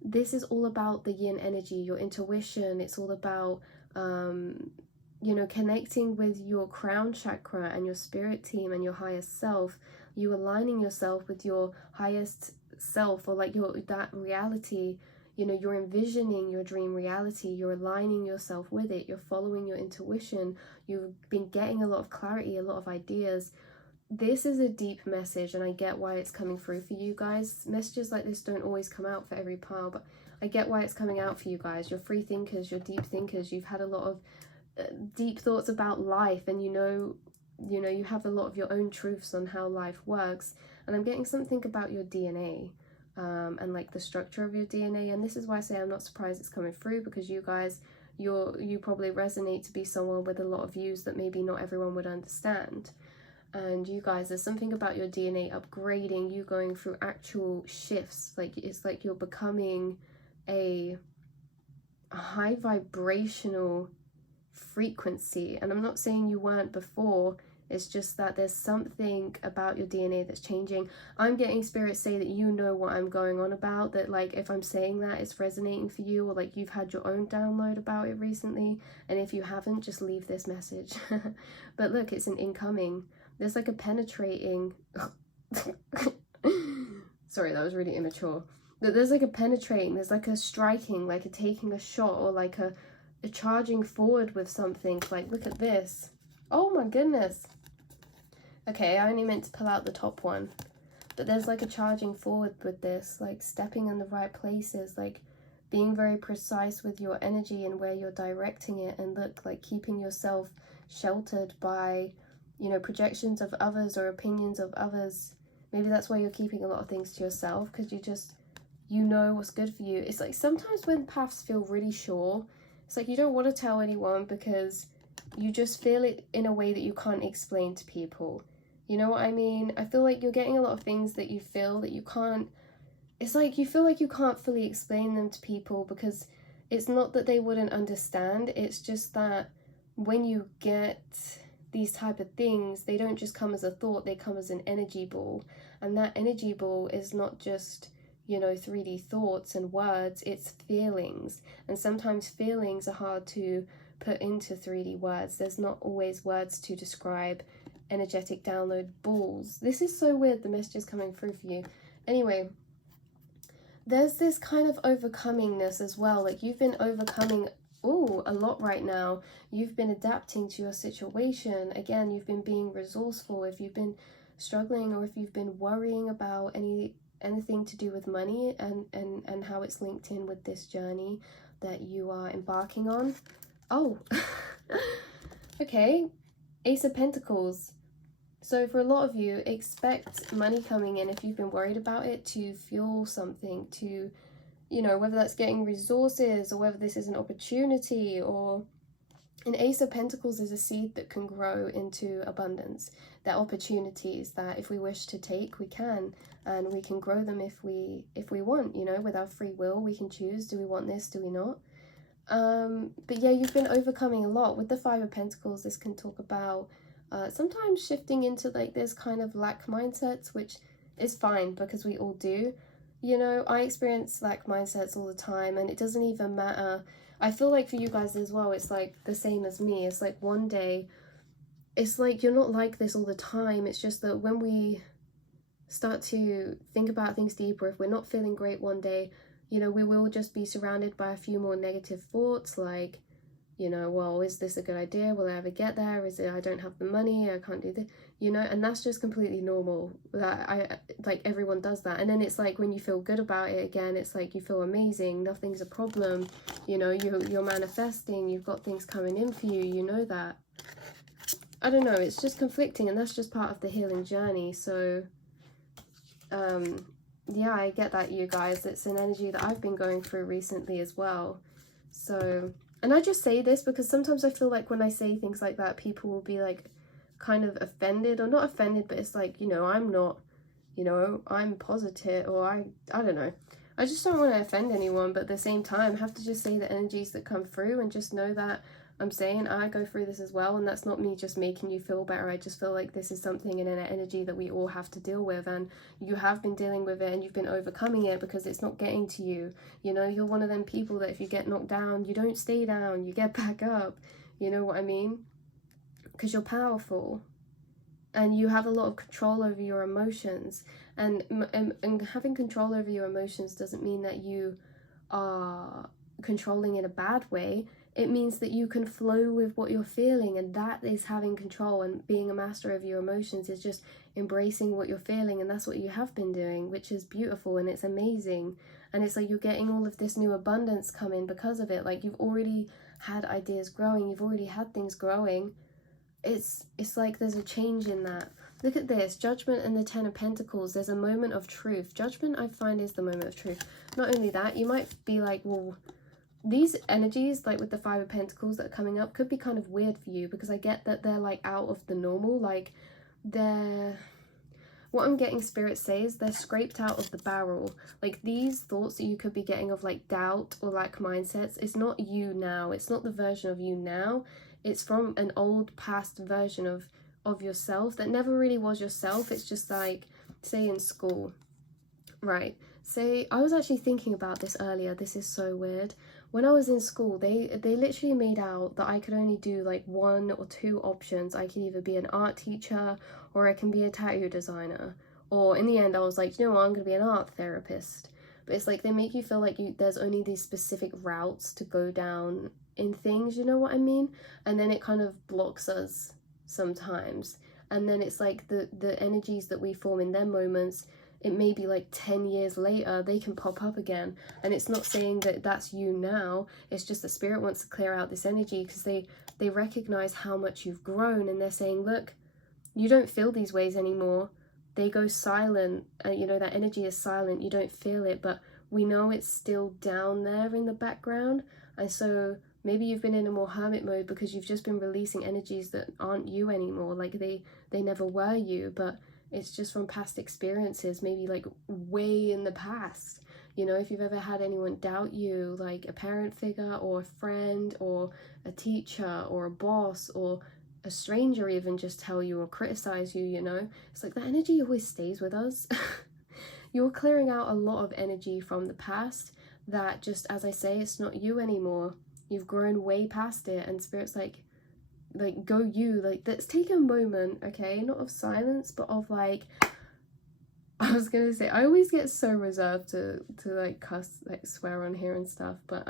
this is all about the yin energy, your intuition. It's all about, you know, connecting with your crown chakra and your spirit team and your highest self. You aligning yourself with your highest self, or like that reality. You know, you're envisioning your dream reality. You're aligning yourself with it. You're following your intuition. You've been getting a lot of clarity, a lot of ideas. This is a deep message, and I get why it's coming through for you guys. Messages like this don't always come out for every pile, but I get why it's coming out for you guys. You're free thinkers, you're deep thinkers. You've had a lot of deep thoughts about life, and you know, you have a lot of your own truths on how life works. And I'm getting something about your DNA, and like the structure of your DNA. And this is why I say I'm not surprised it's coming through, because you guys, you probably resonate to be someone with a lot of views that maybe not everyone would understand. And you guys, there's something about your DNA upgrading, you going through actual shifts. Like, it's like you're becoming a high vibrational frequency. And I'm not saying you weren't before, it's just that there's something about your DNA that's changing. I'm getting spirits say that you know what I'm going on about, that like if I'm saying that, it's resonating for you, or like you've had your own download about it recently. And if you haven't, just leave this message. But look, it's an incoming. There's like a penetrating sorry, that was really immature. But there's like a penetrating, there's like a striking, like a taking a shot, or like a charging forward with something. Like, look at this. Oh my goodness. Okay, I only meant to pull out the top one. But there's like a charging forward with this, like stepping in the right places, like being very precise with your energy and where you're directing it. And look, like keeping yourself sheltered by, you know, projections of others or opinions of others. Maybe that's why you're keeping a lot of things to yourself, because you know what's good for you. It's like sometimes when paths feel really sure, it's like you don't want to tell anyone because you just feel it in a way that you can't explain to people. You know what I mean? I feel like you're getting a lot of things that you feel that you can't, it's like you feel like you can't fully explain them to people, because it's not that they wouldn't understand, it's just that when you get these type of things, they don't just come as a thought, they come as an energy ball. And that energy ball is not just, you know, 3D thoughts and words, it's feelings. And sometimes feelings are hard to put into 3D words. There's not always words to describe energetic download balls. This is so weird, the message is coming through for you. Anyway, there's this kind of overcomingness as well. Like you've been overcoming a lot right now. You've been adapting to your situation. Again, you've been being resourceful. If you've been struggling, or if you've been worrying about anything to do with money and how it's linked in with this journey that you are embarking on. Oh, okay. Ace of Pentacles. So for a lot of you, expect money coming in if you've been worried about it, to fuel something, to, you know, whether that's getting resources, or whether this is an opportunity, or an Ace of Pentacles is a seed that can grow into abundance. They're opportunities that if we wish to take, we can, and we can grow them if we want, you know, with our free will, we can choose, do we want this, do we not? But yeah, you've been overcoming a lot. With the Five of Pentacles, this can talk about sometimes shifting into like this kind of lack mindsets, which is fine because we all do. You know, I experience lack mindsets all the time, and it doesn't even matter. I feel like for you guys as well, it's like the same as me. It's like one day, it's like you're not like this all the time. It's just that when we start to think about things deeper, if we're not feeling great one day, you know, we will just be surrounded by a few more negative thoughts like, you know, well, is this a good idea? Will I ever get there? Is it I don't have the money, I can't do this, you know? And that's just completely normal. That I like, everyone does that. And then it's like when you feel good about it again, it's like you feel amazing, nothing's a problem, you know, you're manifesting, you've got things coming in for you, you know that. I don't know, it's just conflicting, and that's just part of the healing journey. So yeah, I get that, you guys. It's an energy that I've been going through recently as well. So, and I just say this because sometimes I feel like when I say things like that, people will be like kind of offended, or not offended, but it's like, you know, I'm not, you know, I'm positive, or I don't know. I just don't want to offend anyone, but at the same time, I have to just say the energies that come through and just know that I'm saying I go through this as well, and that's not me just making you feel better. I just feel like this is something in an energy that we all have to deal with, and you have been dealing with it and you've been overcoming it because it's not getting to you. You know, you're one of them people that if you get knocked down, you don't stay down, you get back up. You know what I mean? Because you're powerful and you have a lot of control over your emotions, and having control over your emotions doesn't mean that you are controlling in a bad way. It means that you can flow with what you're feeling, and that is having control. And being a master of your emotions is just embracing what you're feeling, and that's what you have been doing, which is beautiful and it's amazing. And it's like you're getting all of this new abundance coming because of it. Like you've already had ideas growing, you've already had things growing. It's like there's a change in that. Look at this, Judgment and the Ten of Pentacles. There's a moment of truth. Judgment, I find, is the moment of truth. Not only that, you might be like, well, these energies, like with the Five of Pentacles that are coming up, could be kind of weird for you, because I get that they're like out of the normal. Like they're, what I'm getting, Spirit says, they're scraped out of the barrel. Like these thoughts that you could be getting of like doubt or lack mindsets, it's not you now. It's not the version of you now. It's from an old past version of yourself that never really was yourself. It's just like, say in school, right? Say, I was actually thinking about this earlier. This is so weird. When I was in school, they literally made out that I could only do like 1 or 2 options. I could either be an art teacher or I can be a tattoo designer. Or in the end, I was like, you know what, I'm going to be an art therapist. But it's like they make you feel like there's only these specific routes to go down in things, you know what I mean? And then it kind of blocks us sometimes. And then it's like the energies that we form in them moments, it may be like 10 years later, they can pop up again. And it's not saying that that's you now. It's just the Spirit wants to clear out this energy because they recognize how much you've grown, and they're saying, look, you don't feel these ways anymore. They go silent. You know, that energy is silent. You don't feel it, but we know it's still down there in the background. And so maybe you've been in a more hermit mode because you've just been releasing energies that aren't you anymore. Like they never were you, but it's just from past experiences, maybe like way in the past. You know, if you've ever had anyone doubt you, like a parent figure or a friend or a teacher or a boss or a stranger even just tell you or criticize you, you know, it's like that energy always stays with us. You're clearing out a lot of energy from the past that just, as I say, it's not you anymore. You've grown way past it, and Spirit's like go you, like let's take a moment, okay, not of silence but of like, I was gonna say, I always get so reserved to like cuss, like swear on here and stuff, but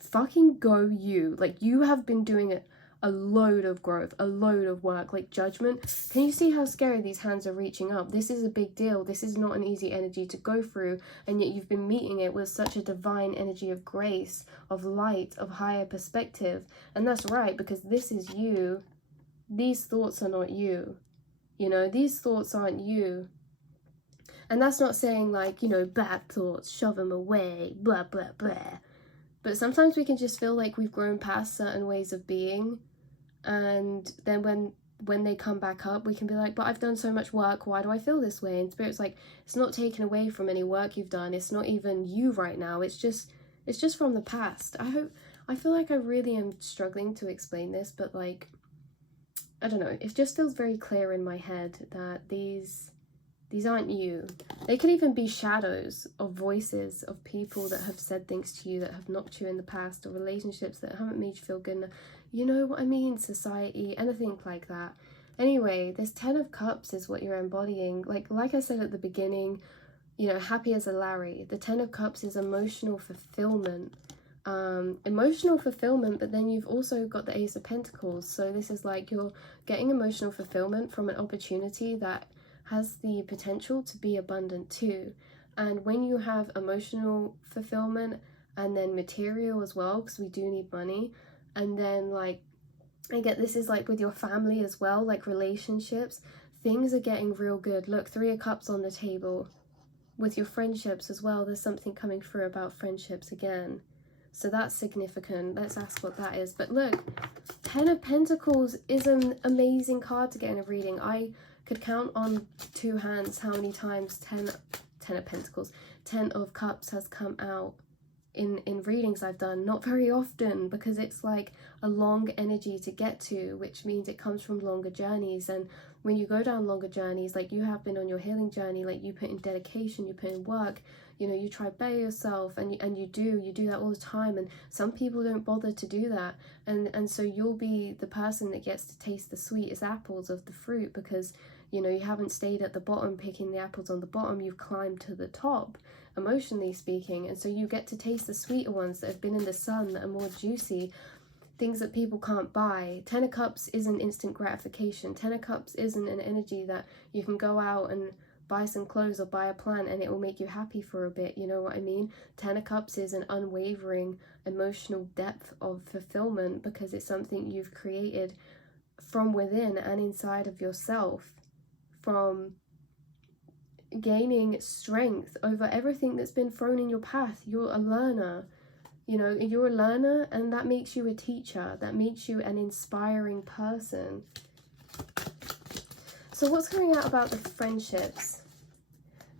fucking go you. Like you have been doing it, a load of growth, a load of work. Like Judgment, can you see how scary these hands are reaching up? This is a big deal. This is not an easy energy to go through, and yet you've been meeting it with such a divine energy of grace, of light, of higher perspective. And that's right, because this is you. These thoughts are not you, you know, these thoughts aren't you. And that's not saying like, you know, bad thoughts, shove them away, blah blah blah. But sometimes we can just feel like we've grown past certain ways of being, and then when they come back up, we can be like, but I've done so much work, why do I feel this way? And Spirit's like, it's not taken away from any work you've done, it's not even you right now, it's just It's just from the past. I feel like I really am struggling to explain this, but like, I don't know, it just feels very clear in my head that these aren't you. They could even be shadows of voices of people that have said things to you that have knocked you in the past, or relationships that haven't made you feel good enough. You know what I mean? Society, anything like that. Anyway, this 10 of Cups is what you're embodying. Like I said at the beginning, you know, happy as a Larry. The 10 of Cups is emotional fulfillment. Emotional fulfillment, but then you've also got the Ace of Pentacles. So this is like you're getting emotional fulfillment from an opportunity that has the potential to be abundant too. And when you have emotional fulfillment and then material as well, because we do need money, and then like, I get this is like with your family as well, like relationships, things are getting real good. Look, 3 of Cups on the table. With your friendships as well, there's something coming through about friendships again. So that's significant. Let's ask what that is. But look, 10 of Pentacles is an amazing card to get in a reading. I could count on 2 hands how many times 10 of Pentacles, 10 of Cups has come out in readings I've done. Not very often, because it's like a long energy to get to, which means it comes from longer journeys. And when you go down longer journeys, like you have been on your healing journey, like you put in dedication, you put in work, you know, you try to better yourself, and you do that all the time. And some people don't bother to do that, and so you'll be the person that gets to taste the sweetest apples of the fruit, because you know you haven't stayed at the bottom picking the apples on the bottom, you've climbed to the top, emotionally speaking. And so you get to taste the sweeter ones that have been in the sun, that are more juicy, things that people can't buy. 10 of Cups isn't instant gratification. 10 of Cups isn't an energy that you can go out and buy some clothes or buy a plant and it will make you happy for a bit, you know what I mean? 10 of Cups is an unwavering emotional depth of fulfillment, because it's something you've created from within and inside of yourself, from gaining strength over everything that's been thrown in your path. You're a learner, you know, you're a learner, and that makes you a teacher, that makes you an inspiring person. So what's coming out about the friendships?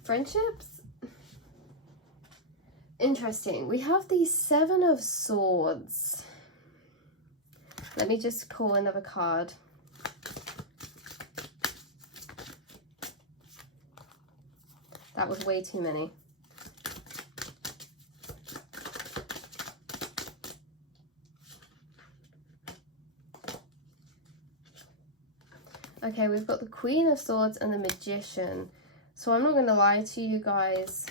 Friendships? Interesting. We have the 7 of Swords. Let me just call another card. That was way too many. Okay, we've got the Queen of Swords and the Magician. So I'm not going to lie to you guys.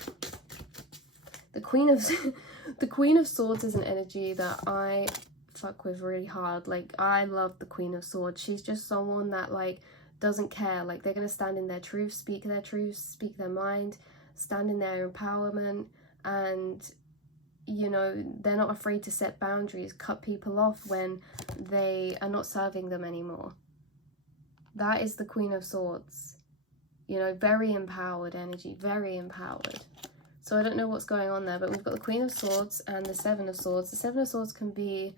The Queen of Swords is an energy that I fuck with really hard. Like, I love the Queen of Swords. She's just someone that like doesn't care. Like, they're going to stand in their truth, speak their mind, stand in their empowerment, and you know, they're not afraid to set boundaries, cut people off when they are not serving them anymore. That is the Queen of Swords. You know, very empowered energy, very empowered. So I don't know what's going on there, but we've got the Queen of Swords and the 7 of Swords. The 7 of Swords can be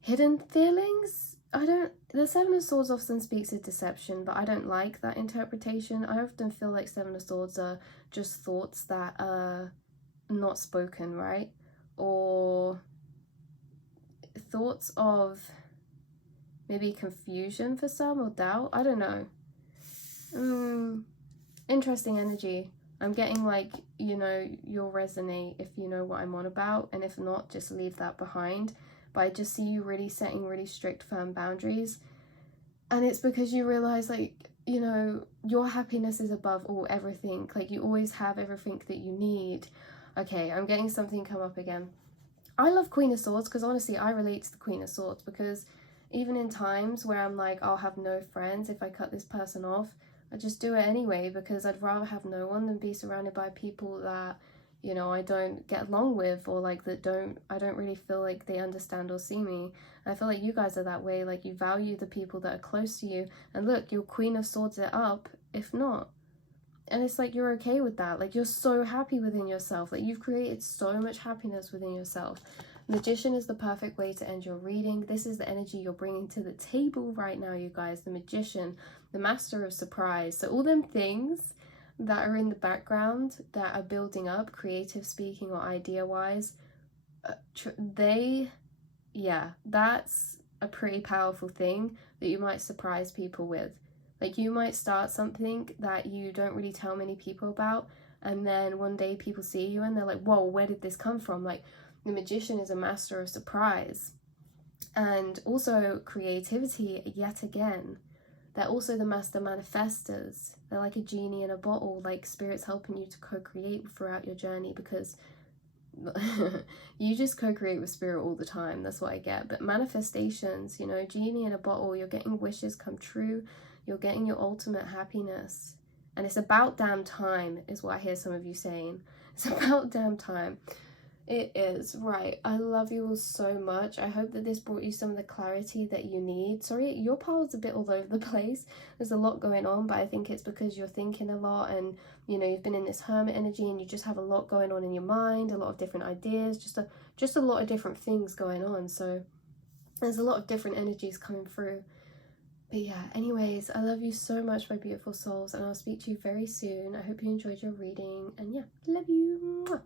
hidden feelings. The 7 of Swords often speaks of deception, but I don't like that interpretation. I often feel like 7 of Swords are just thoughts that are not spoken, right? Or thoughts of maybe confusion for some, or doubt. I don't know. Interesting energy. I'm getting like, you know, you'll resonate if you know what I'm on about, and if not, just leave that behind. But I just see you really setting really strict, firm boundaries, and it's because you realize, like, you know, your happiness is above all, everything. Like, you always have everything that you need. Okay, I'm getting something come up again. I love Queen of Swords because honestly I relate to the Queen of Swords, because even in times where I'm like, I'll have no friends if I cut this person off, I just do it anyway, because I'd rather have no one than be surrounded by people that, you know, I don't get along with, or like that I don't really feel like they understand or see me. I feel like you guys are that way. Like, you value the people that are close to you, and look, your Queen of Swords it up if not. And it's like, you're okay with that. Like, you're so happy within yourself. Like, you've created so much happiness within yourself. Magician is the perfect way to end your reading. This is the energy you're bringing to the table right now, you guys. The Magician, the master of surprise. So all them things that are in the background that are building up, creative speaking or idea wise, that's a pretty powerful thing that you might surprise people with. Like, you might start something that you don't really tell many people about, and then one day people see you and they're like, whoa, where did this come from? Like, the magician is a master of surprise. And also creativity, yet again. They're also the master manifestors. They're like a genie in a bottle, like spirits helping you to co-create throughout your journey, because you just co-create with spirit all the time. That's what I get. But manifestations, you know, genie in a bottle, you're getting wishes come true. You're getting your ultimate happiness. And it's about damn time, is what I hear some of you saying. It's about damn time. It is. Right. I love you all so much. I hope that this brought you some of the clarity that you need. Sorry, your pile's a bit all over the place. There's a lot going on, but I think it's because you're thinking a lot, and, you know, you've been in this hermit energy and you just have a lot going on in your mind, a lot of different ideas, just a lot of different things going on. So there's a lot of different energies coming through. But yeah, anyways, I love you so much, my beautiful souls, and I'll speak to you very soon. I hope you enjoyed your reading, and yeah, love you. Mwah.